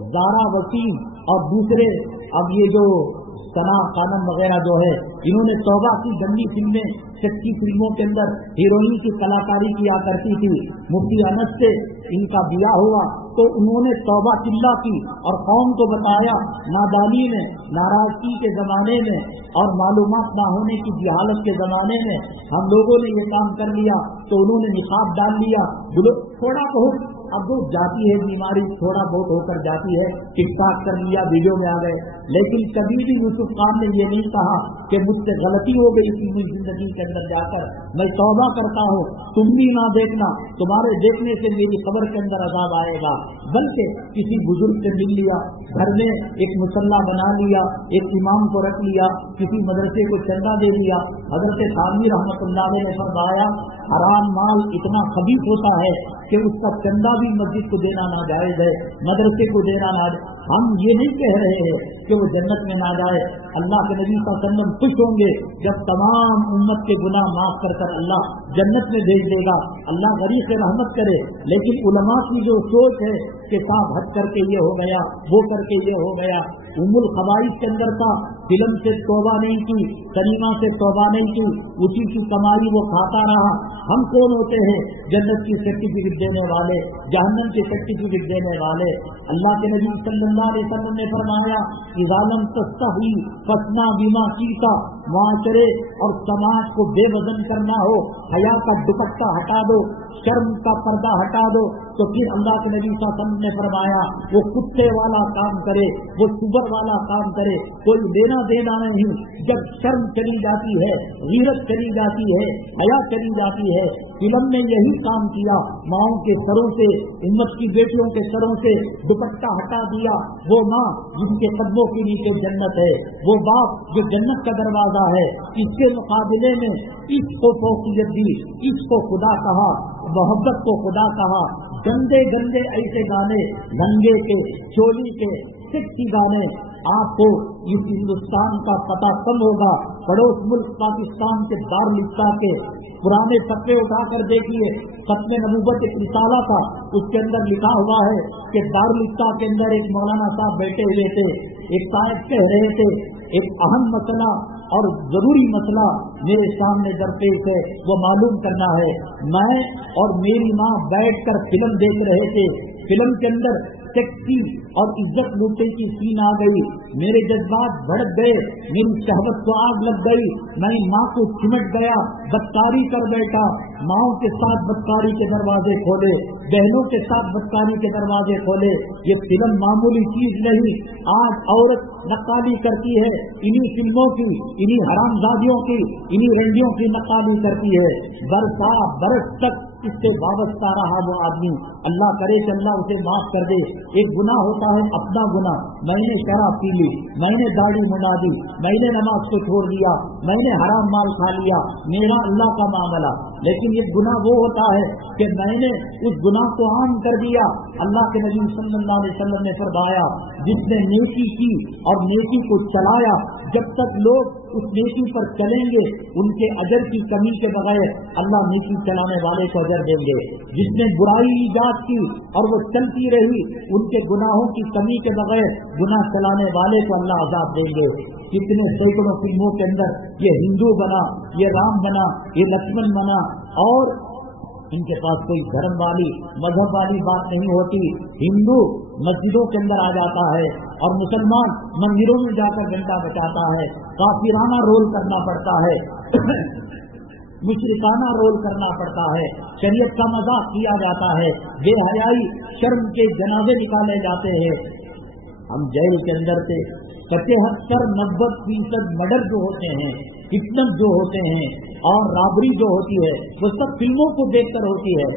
ज़ारा वसीम और दूसरे, अब ये जो सना खानम वगैरह जो है, इन्होंने तौबा की गंदी फिल्में, सच्ची फिल्मों के अंदर हीरोइन की कलाकारी किया करती थी। मुफ्ती अनस से इनका बिया हुआ, تو उन्होंने तौबा चिल्ला की और कौम को बताया। नादानी में, नाराजगी के जमाने में और मालूमात ना होने की जहालत के जमाने में हम लोगों ने ये काम कर लिया तो उन्होंने निकाब डाल लिया। थोड़ा बहुत अब वो जाती है बीमारी, थोड़ा बहुत होकर जाती है, टिक टाक कर लिया, वीडियो में आ गए। लेकिन कभी भी यूसुफ खान ने ये नहीं कहा कि मुझसे गलती हो गई थी जिंदगी के अंदर जाकर, मैं तौबा करता हूँ, तुम भी ना देखना, तुम्हारे देखने से मेरी कब्र के अंदर अजाब आएगा। बल्कि किसी बुजुर्ग से मिल लिया, घर में एक मुसल्ला बना लिया, एक इमाम को रख लिया, किसी मदरसे को चंदा दे दिया। हजरत थानवी रहमतुल्लाह अलैहि ने फरमाया, हराम माल इतना खबीस होता है कि उसका चंदा भी मस्जिद को देना नाजायज है, मदरसे को देना नाजायज। हम ये नहीं कह रहे हैं कि वो जन्नत में ना जाए। अल्लाह के नबी सल्लल्लाहु अलैहि वसल्लम खुश होंगे जब तमाम उम्मत के गुनाह माफ कर कर अल्लाह जन्नत में भेज देगा। अल्लाह गरीब से रहमत करे। लेकिन उलमा की जो सोच है कि साहब हज करके ये हो गया, वो करके ये हो गया, उम्मुल खबाइस के अंदर था, फिल्म से तौबा नहीं की, सनीमा से तौबा नहीं की, उसी की कमाई वो खाता रहा। हम कौन होते हैं जन्नत की सर्टिफिकेट देने वाले, जहन्नम की सर्टिफिकेट देने वाले? अल्लाह के नबी सल्लल्लाहु अलैहि वसल्लम ने फरमाया, इज़ालम तस्तही फसना बिमा कीता, मुआशरे और समाज को बेवजन करना हो, हया का दुपट्टा हटा दो, शर्म का पर्दा हटा दो, तो फिर अल्लाह के नबी सल्लल्लाहु अलैहि वसल्लम ने फरमाया वो कुत्ते वाला काम करे, वो सुबर वाला काम करे, कोई लेना देना नहीं। जब शर्म चली जाती है, गीरत चली जाती है, हया चली जाती है। फिल्म ने यही काम किया, माओं के सरों से, उम्मत की बेटियों के सरों से दुपट्टा हटा दिया। वो माँ जिनके कदमों के नीचे जन्नत है, वो बाप जो जन्नत का दरवाजा है, इसके मुकाबले में इसको फौकियत दी, इसको खुदा कहा, मोहब्बत को खुदा कहा। गंदे गंदे ऐसे गाने, लंगे के, चोली के, सेक्सी गाने, आपको इस हिंदुस्तान का पता कम होगा। पड़ोस मुल्क पाकिस्तान के दारुल-इफ्ता के पुराने फतवे उठाकर देखिए। फतवे नबूवत एक रिसाला था, उसके अंदर लिखा हुआ है कि दारुल-इफ्ता के अंदर एक मौलाना साहब बैठे हुए थे, एक साहब कह रहे थे एक अहम मसला और जरूरी मसला मेरे सामने दरपेश है, वो मालूम करना है। मैं और मेरी माँ बैठकर फिल्म देख रहे थे, फिल्म के अंदर सेक्सी और इज्जत लूटने की सीन आ गई, मेरे जज्बात भड़क गए, मेरी शहवत को आग लग गई, मैं माँ को चिमट गया, बदकारी कर बैठा। माँओं के साथ बदकारी के दरवाजे खोले, बहनों के साथ बदकारी के दरवाजे खोले। ये फिल्म मामूली चीज नहीं। आज औरत नक्काली करती है, इन्हीं फिल्मों की, इन्हीं हरामजादियों की, इन्हीं रंडियों की नक्काली करती है। बरसा बरस तक इससे वाबस्ता रहा वो आदमी, अल्लाह करे कि अल्लाह उसे माफ कर दे। एक गुनाह होता है अपना गुनाह, मैंने शराब पी ली, मैंने दाढ़ी मुंडा दी, मैंने नमाज को छोड़ दिया, मैंने हराम माल खा लिया, मेरा अल्लाह का मामला। लेकिन ये गुनाह वो होता है कि मैंने उस गुनाह को आम कर दिया। अल्लाह के नबी सल्लल्लाहु अलैहि वसल्लम ने फरमाया, जिसने नेकी की और नेकी को चलाया, जब तक लोग उस नेकी पर चलेंगे उनके अजर की कमी के बगैर अल्लाह नेकी चलाने वाले को अजर देंगे। जिसने बुराई ईजाद की और वो चलती रही, उनके गुनाहों की कमी के बगैर गुनाह चलाने वाले को अल्लाह अजाब देंगे। कितने सैकड़ों फिल्मों के अंदर ये हिंदू बना, ये राम बना, ये लक्ष्मण बना, और इनके पास कोई धर्म वाली मजहब वाली बात नहीं होती। हिंदू मस्जिदों के अंदर आ जाता है और मुसलमान मंदिरों में जाकर घंटा बचाता है। काफिराना रोल करना पड़ता है, मुशरिकाना रोल करना पड़ता है, शरीयत का मजाक किया जाता है, बेहयाई शर्म के जनाजे निकाले जाते हैं। हम जेल के अंदर से 75-90% मर्डर जो होते हैं, किडनैप जो होते हैं और राबरी जो होती है, वो सब फिल्मों को देखकर होती है।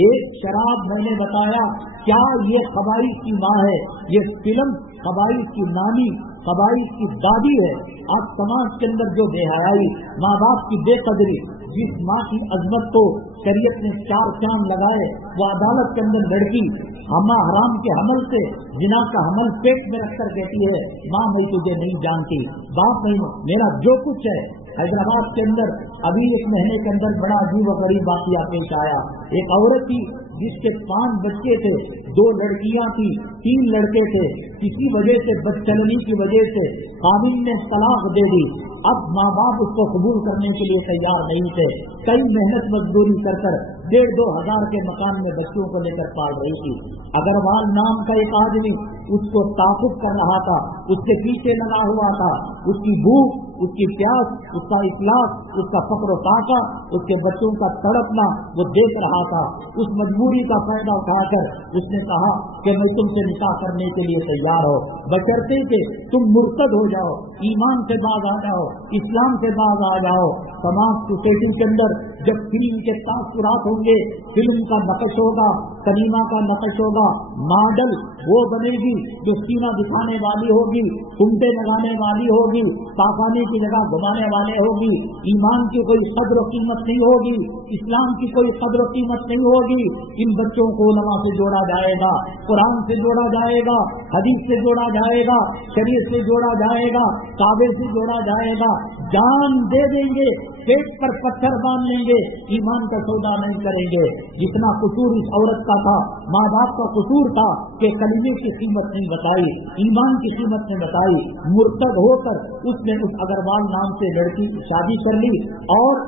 एक शराब मैंने बताया, क्या ये खबाइस की माँ है? ये फिल्म खबाइस की नानी, खबाइस की दादी है। आज समाज के अंदर जो बेहयाई, माँ बाप की बेकदरी, जिस माँ की अजमत को शरीयत ने 4 चांद लगाए, वो अदालत के अंदर लड़की हमा हराम के हमल से, जिना का हमल पेट में रखकर कहती है, माँ मैं तुझे नहीं जानती, बाप नहीं, मेरा जो कुछ है। हैदराबाद के अंदर अभी 1 महीने के अंदर बड़ा अजीब और गरीब वाकया पेश आया। एक औरत थी जिसके 5 बच्चे थे, 2 लड़कियां थी, 3 लड़के थे। किसी वजह से बदचलनी की वजह से कानून ने तलाक दे दी। अब माँ बाप उसको कबूल करने के लिए तैयार नहीं थे। कई मेहनत मजदूरी कर 1,500-2 हज़ार के मकान में बच्चों को लेकर पाल रही थी। अग्रवाल नाम का एक आदमी उसको ताकुब कर रहा था, उसके पीछे लगा हुआ था। उसकी भूख, उसकी प्यास, उसका इखलास, उसका फक्र ताका, उसके बच्चों का तड़पना वो देख रहा था। उस मजबूरी का फायदा उठाकर उसने कहा कि मैं तुमसे निकाह करने के लिए तैयार हो, बशर्ते कि तुम मुर्तद हो जाओ, ईमान से बाज आ जाओ, इस्लाम से बाज आ जाओ। तमाम सोसाइटी के अंदर जब फिल्म के तासुरात होंगे, फिल्म का नकश होगा, सिनेमा का नकश होगा, मॉडल वो बनेगी जो सीना दिखाने वाली होगी, कुंटे लगाने वाली होगी, पाखाने की जगह घुमाने वाले होगी। ईमान की कोई कद्र कीमत नहीं होगी, इस्लाम की कोई कद्र कीमत नहीं होगी। इन बच्चों को उलमा से जोड़ा जाएगा, कुरान से जोड़ा जाएगा, हदीस से जोड़ा जाएगा, शरीयत से जोड़ा जाएगा, काबे से जोड़ा जाएगा। जान दे देंगे, पेट पर पत्थर बांध लेंगे, ईमान का सौदा नहीं करेंगे। जितना कसूर इस औरत का था, माँ बाप का कसूर था कि कलीमे की कीमत नहीं बताई, ईमान की कीमत नहीं बताई। मुर्तद होकर उसने उस अग्रवाल नाम से लड़की की शादी कर ली और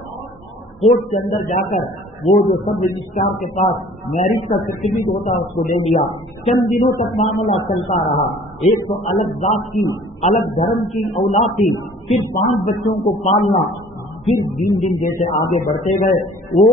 कोर्ट के अंदर जाकर वो जो सब रजिस्ट्रार के पास मैरिज का सर्टिफिकेट होता है उसको ले लिया। चंद दिनों तक मामला चलता रहा। एक तो अलग जात की, अलग धर्म की औलाद थी, फिर 5 बच्चों को पालना, फिर दिन जैसे आगे बढ़ते गए वो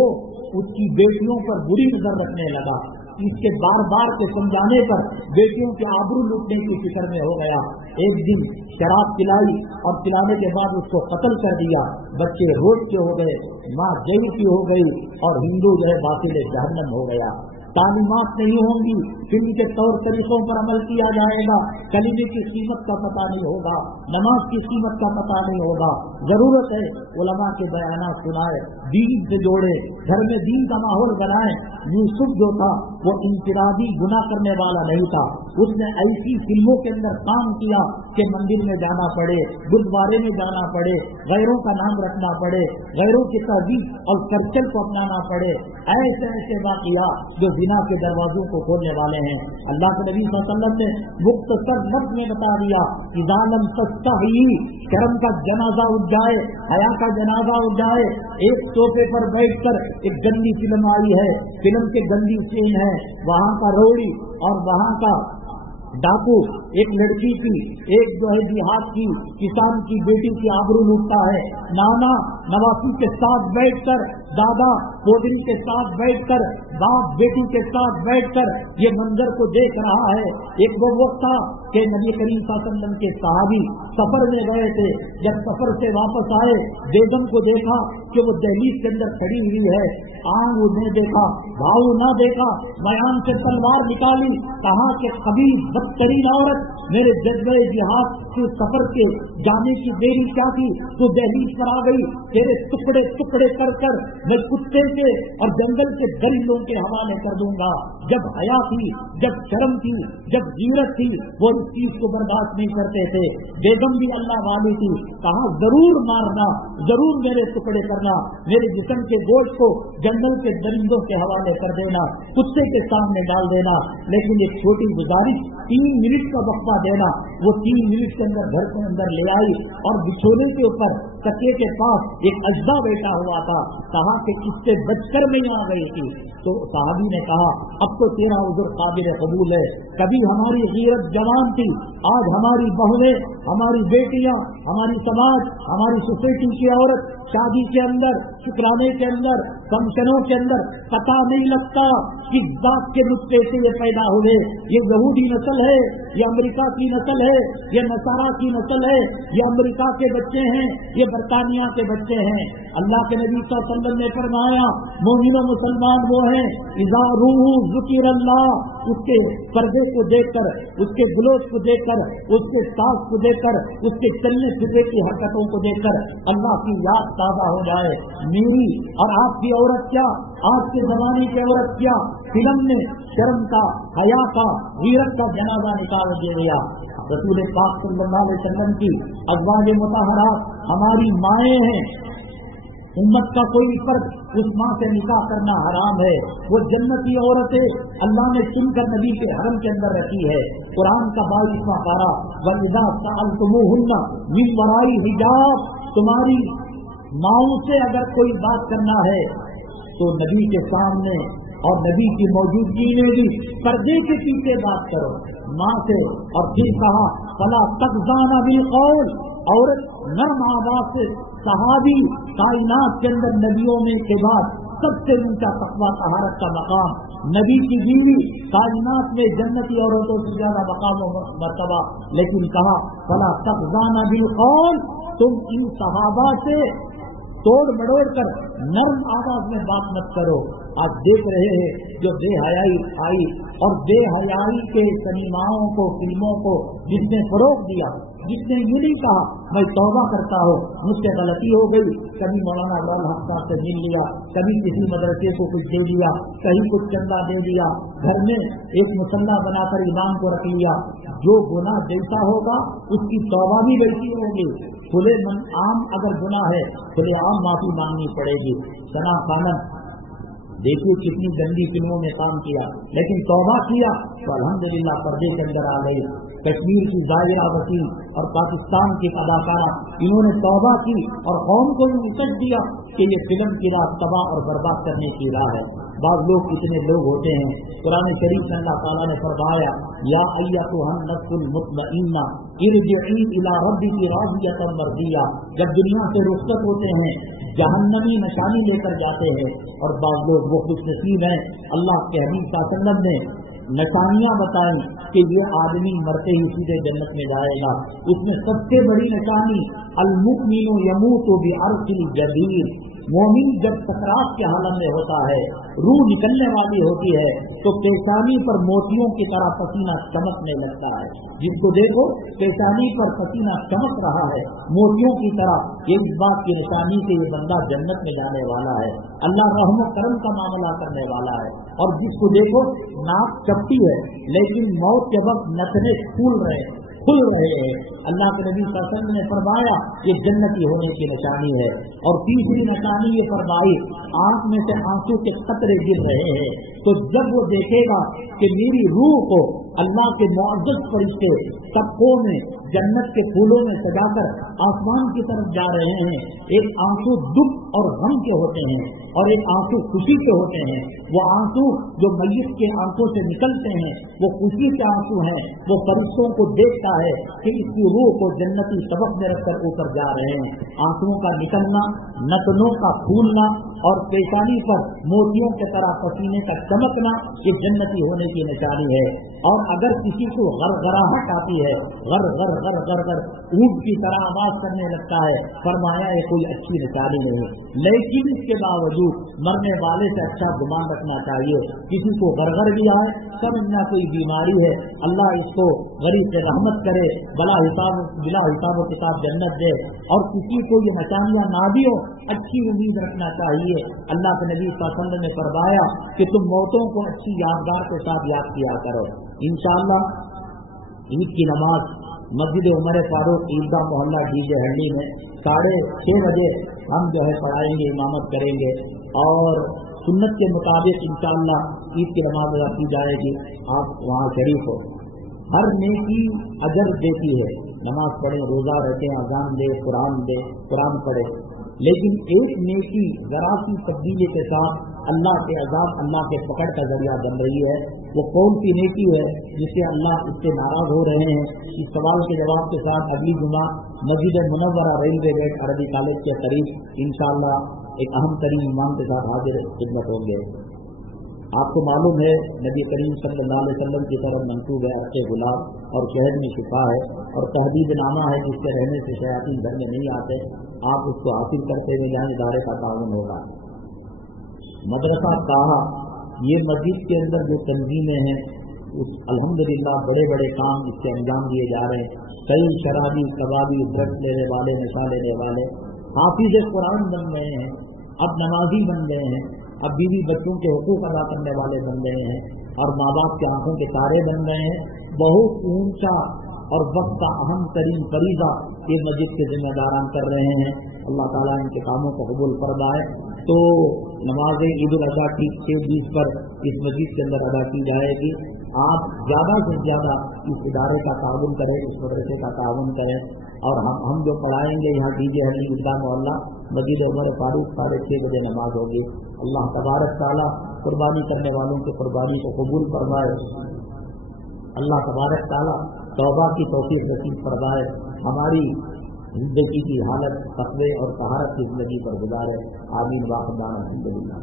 उसकी बेटियों पर बुरी नजर रखने लगा। इसके बार बार के समझाने पर बेटियों के आबरू लूटने की फिक्र में हो गया। एक दिन शराब पिलाई और पिलाने के बाद उसको कत्ल कर दिया। बच्चे रोज के हो गए, माँ जेल की हो गई और हिंदू जो है बातिल जहन्नम हो गया। तालीमात नहीं होंगी, फिल्म के तौर तरीकों पर अमल किया जाएगा, कलीमे की कीमत का पता नहीं होगा, नमाज की कीमत का पता नहीं होगा। जरूरत है उलमा के बयानात सुनाए, दीन से जोड़े, घर में दीन का माहौल बनाए। यूसुफ जो था वो इंफरादी गुनाह करने वाला नहीं था, उसने ऐसी फिल्मों के अंदर काम किया कि मंदिर में जाना पड़े, गुरुद्वारे में जाना पड़े, गैरों का नाम रखना पड़े, गैरों की तहजीब और कल्चर को अपनाना पड़े। ऐसे ऐसे वाक़या जो जिना के दरवाजों को खोलने वाले हैं। अल्लाह के नबी सल्लल्लाहु अलैहि वसल्लम ने मुख्तसर लफ्ज़ में बता दिया, इज़ा लम तस्तही, शर्म का जनाजा उठ जाए, हया का जनाजा उठ जाए। एक सोफे पर बैठकर एक गंदी फिल्म आई है, फिल्म के गंदी सीन है, वहाँ का रौड़ी और वहाँ का डाकू एक लड़की की, एक जो है देहात की किसान की बेटी की आबरू लूटता है। नाना नवासी के साथ बैठकर, दादा पोदरी के साथ बैठकर, बाप बेटी के साथ बैठकर ये मंजर को देख रहा है। एक वो वक्त था कि नबी करीम सल्लल्लाहु अलैहि वसल्लम के सहाबी सफर में गए थे। जब सफर से वापस आए, बेगम को देखा कि वो दहलीज के अंदर खड़ी हुई है। आंग ने देखा, भाव ना देखा, बयान से तलवार निकाली, कहा कि कभी बदतरीन औरत, मेरे जज्बे जिहाद के सफर के जाने की देरी क्या थी, तो दहलीज पर आ गई, तेरे टुकड़े टुकड़े कर कर मैं कुत्ते के और जंगल के दरिंदों के हवाले कर दूंगा। जब हया थी, जब शर्म थी, जब गीरत थी, वो इस चीज को बर्दाश्त नहीं करते थे। बेगम भी अल्लाह वाली थी, कहा जरूर मारना, जरूर मेरे टुकड़े करना, मेरे जिस्म के गोश्त को जंगल के दरिंदों के हवाले कर देना, कुत्ते के सामने डाल देना। लेकिन एक छोटी गुजारिश, 3 मिनट का वक्फा देना। वो 3 मिनट के अंदर घर के अंदर ले आई और बिछोने के ऊपर तकिए के पास एक अजदा बैठा हुआ था। कहा कि इससे बचकर मैं आ गई थी। तो साहबी ने कहा, अब तो तेरा उज़्र काबिल कबूल है। कभी हमारी गीरत जवान थी, आज हमारी बहुएं, हमारी बेटियां, हमारी समाज, हमारी सोसाइटी की औरत शादी के अंदर, शुक्राने के अंदर, फंक्शनों के अंदर पता नहीं लगता कि बाप के नुक्ते से ये पैदा हुए, ये यहूदी नस्ल है, ये अमेरिका की नस्ल है, ये नसारा की नस्ल है, ये अमेरिका के बच्चे हैं, ये बरतानिया के बच्चे हैं। अल्लाह के नबी सल्लल्लाहु अलैहि वसल्लम ने फरमाया, मोमिन मुसलमान वो हैं इज़ा रूहु ज़ुकिर अल्लाह, उसके पर्दे को देखकर, उसके ग्लोज को देखकर, उसके सांस को देखकर, उसके चलने फिरने की हरकतों को देखकर अल्लाह की याद ताज़ा हो जाए। मेरी और आपकी औरत क्या, आज के जमाने की औरत क्या, फिल्म ने शर्म का, हया का, गीरत का जनाजा निकाल दिया। रसूल पाक सल्लल्लाहु अलैहि वसल्लम की अज़वाज मुतहहरात हमारी माएँ हैं। उम्मत का कोई फर्द उस माँ से निकाह करना हराम है। वो जन्नती औरतें अल्लाह ने चुनकर नबी के हरम के अंदर रखी है। कुरान का 22वां पारा, वइज़ा सअलतुमूहुन्ना मिन वराई हिजाब, तुम्हारी माओं से अगर कोई बात करना है تو नबी के सामने और नबी की मौजूदगी में भी पर्दे के पीछे बात करो माँ से। और फिर कहा फला तक़ज़ाना बिल क़ौल, औरत नर्म आवाज से। सहाबी कायनात के अंदर नबियों में के बाद सबसे ऊंचा तक़वा तहारत का मकाम, नबी की बीवी कायनात में जन्नती औरतों से ज्यादा मकाम और मर्तबा। लेकिन कहा फला तक़ज़ाना बिल क़ौल, तुम इन सहाबा से तोड़ मड़ोड़ कर नर्म आवाज में बात मत करो। आज देख रहे हैं जो बेहयाई आई और बेहयाई के सिनेमाओं को, फिल्मों को जिसने फरोग दिया, जिसने यूं नहीं कहा मैं तौबा करता हूँ, मुझसे गलती हो गई, कभी मौलाना अब्दुल हक साहब से मिल लिया, कभी किसी मदरसे को कुछ दे दिया, कहीं कुछ चंदा दे दिया, घर में एक मुसल्ला बनाकर इमाम को रख लिया। जो गुनाह जैसा होगा उसकी तौबा भी वैसी होगी। खुले मन आम अगर गुनाह है खुले आम माफी मांगनी पड़ेगी। सना खानन देखिए कितनी गंदी फिल्मों में काम किया, लेकिन तौबा किया तो अल्हम्दुलिल्लाह पर्दे के अंदर आ गई। कश्मीर की ज़ाहिरा वसीम और पाकिस्तान की अदाकारा, इन्होंने तौबा की और कौम को उकस दिया कि ये फिल्म की राह तबाह और बर्बाद करने की राह है। बाद लोग कितने लोग होते हैं, कुरान शरीफ में अल्लाह ताला ने फरमाया या अय्युहन नफ्सुल मुतमइन्ना इरजिई इला रब्बिकी राज़ियतन मर्दिया। जब दुनिया से रुखसत होते हैं जहन्नमी निशानी लेकर जाते हैं, और बाद लोग वो खुश नसीब हैं अल्लाह के हबीब सल्लल्लाहु अलैहि वसल्लम ने निशानियां बताई कि ये आदमी मरते ही सीधे जन्नत में जाएगा। उसमें सबसे बड़ी निशानी अल-मुमिनु यमूतु बिअर्शिल जबीर, मोमिन जब सकरात के हालत में होता है, रूह निकलने वाली होती है, तो पेशानी पर मोतियों की तरह पसीना चमकने लगता है। जिसको देखो पेशानी पर पसीना चमक रहा है मोतियों की तरह, ये इस बात की निशानी कि ये बंदा जन्नत में जाने वाला है, अल्लाह रहम करम का मामला करने वाला है। और जिसको देखो नाक चपटी है लेकिन मौत के वक्त नथने खुल रहे हैं, अल्लाह के नबी सल्लल्लाहु अलैहि वसल्लम ने फरमाया ये जन्नती होने की निशानी है। और तीसरी निशानी ये फरमाई आंख में से आंसू के कतरे गिर रहे हैं, तो जब वो देखेगा कि मेरी रूह को अल्लाह के मुअज़्ज़ज़ फरिश्ते सबको में जन्नत के फूलों में सजाकर आसमान की तरफ जा रहे हैं, एक आंसू दुख और गम के होते हैं और एक आंसू खुशी के होते हैं। वो आंसू जो मय्यत के आंखों से निकलते हैं वो खुशी के आंसू हैं। वो फरिश्तों को देखता है कि इसकी रूह को जन्नती सबक में रखकर ऊपर जा रहे हैं। आंसुओं का निकलना, नतनों का फूलना और पेशानी पर मोतियों की तरह पसीने का चमकना ये जन्नती होने की निशानी है। और अगर किसी को गरगराहट आती है, गर गर गर गर गर ऊंट की तरह आवाज करने लगता है, फरमाया ये कोई अच्छी निशानी नहीं है। लेकिन इसके बावजूद मरने वाले से अच्छा गुमान रखना चाहिए। किसी को गरगर भी आए समझना कोई बीमारी है, अल्लाह इसको गरीब से रहमत करे, बिला हिसाब किताब जन्नत दे। और किसी को ये निशानियां ना भी हो अच्छी उम्मीद रखना चाहिए। अल्लाह के नबी सल्लल्लाहु अलैहि वसल्लम ने फरमाया कि तुम मौतों को अच्छी यादगार के साथ याद किया करो। इंशाअल्लाह ईद की नमाज मस्जिद उमर फारूक ईदगाह मोहल्ला डीजे हंडी में 6:30 बजे हम जो है पढ़ाएंगे, इमामत करेंगे और सुन्नत के मुताबिक इंशाअल्लाह ईद की नमाज अदा की जाएगी। आप वहाँ शरीफ हो। हर नेकी अजर देती है, नमाज पढ़े, रोजा रखें, अजान दे, कुरान पढ़े, लेकिन एक नेकी जरा सी तब्दीली के साथ अल्लाह के अजाब, अल्लाह के पकड़ का जरिया बन रही है। वो कौन सी नेकी है जिससे अल्लाह इससे नाराज हो रहे हैं? इस सवाल के जवाब के साथ अगली जुमा मस्जिद मुनव्वरा रेलवे गेट अरबी कॉलेज के करीब इंशाअल्लाह एक अहम तरीन इमाम के साथ हाजिर खिदमत होंगे। आपको मालूम है नबी करीम सल्लल्लाहु अलैहि वसल्लम की तरफ मंसूब है अरके गुलाब और शहद में शिफा है और तहदीद नामा है जिसके रहने से शयातीन घर में नहीं आते। आप उसको हासिल करते हुए जहाँ इदारे का ताउन होगा। मदरसा कहा ये मस्जिद के अंदर जो तंजीमें हैं अल्हम्दुलिल्लाह बड़े बड़े काम इससे अंजाम दिए जा रहे हैं। कई शराबी कबाबी ड्रग्स लेने वाले, नशा लेने वाले हाफिज कुरान बन गए हैं, अब नमाजी बन गए हैं, अब बीवी बच्चों के हुकूक अदा करने वाले बन गए हैं और माँ बाप के आंखों के तारे बन गए हैं। बहुत ऊंचा और वक्त का अहम तरीन फरीजा ये मस्जिद के जिम्मेदारान कर रहे हैं। अल्लाह ताला इनके कामों को कबूल फरमाए। तो नमाज ईद उल अज़हा ठीक 6:20 पर इस मस्जिद के अंदर अदा की जाएगी। آپ زیادہ سے زیادہ اس ادارے کا تعاون کریں، اس مدرسے کا تعاون کریں، اور ہم جو پڑھائیں گے یہاں ڈیجے حنیف اللہ محلہ مسجد عمر فاروق 6:30 بجے نماز ہوگی۔ اللہ تبارک تعالیٰ قربانی کرنے والوں کی قربانی کو قبول فرمائے، اللہ تبارک تعالیٰ توبہ کی توفیق نصیب فرمائے، ہماری زندگی کی حالت تقوی اور طہارت کی زندگی پر گزارے، آمین واخر دعوانا الحمدللہ۔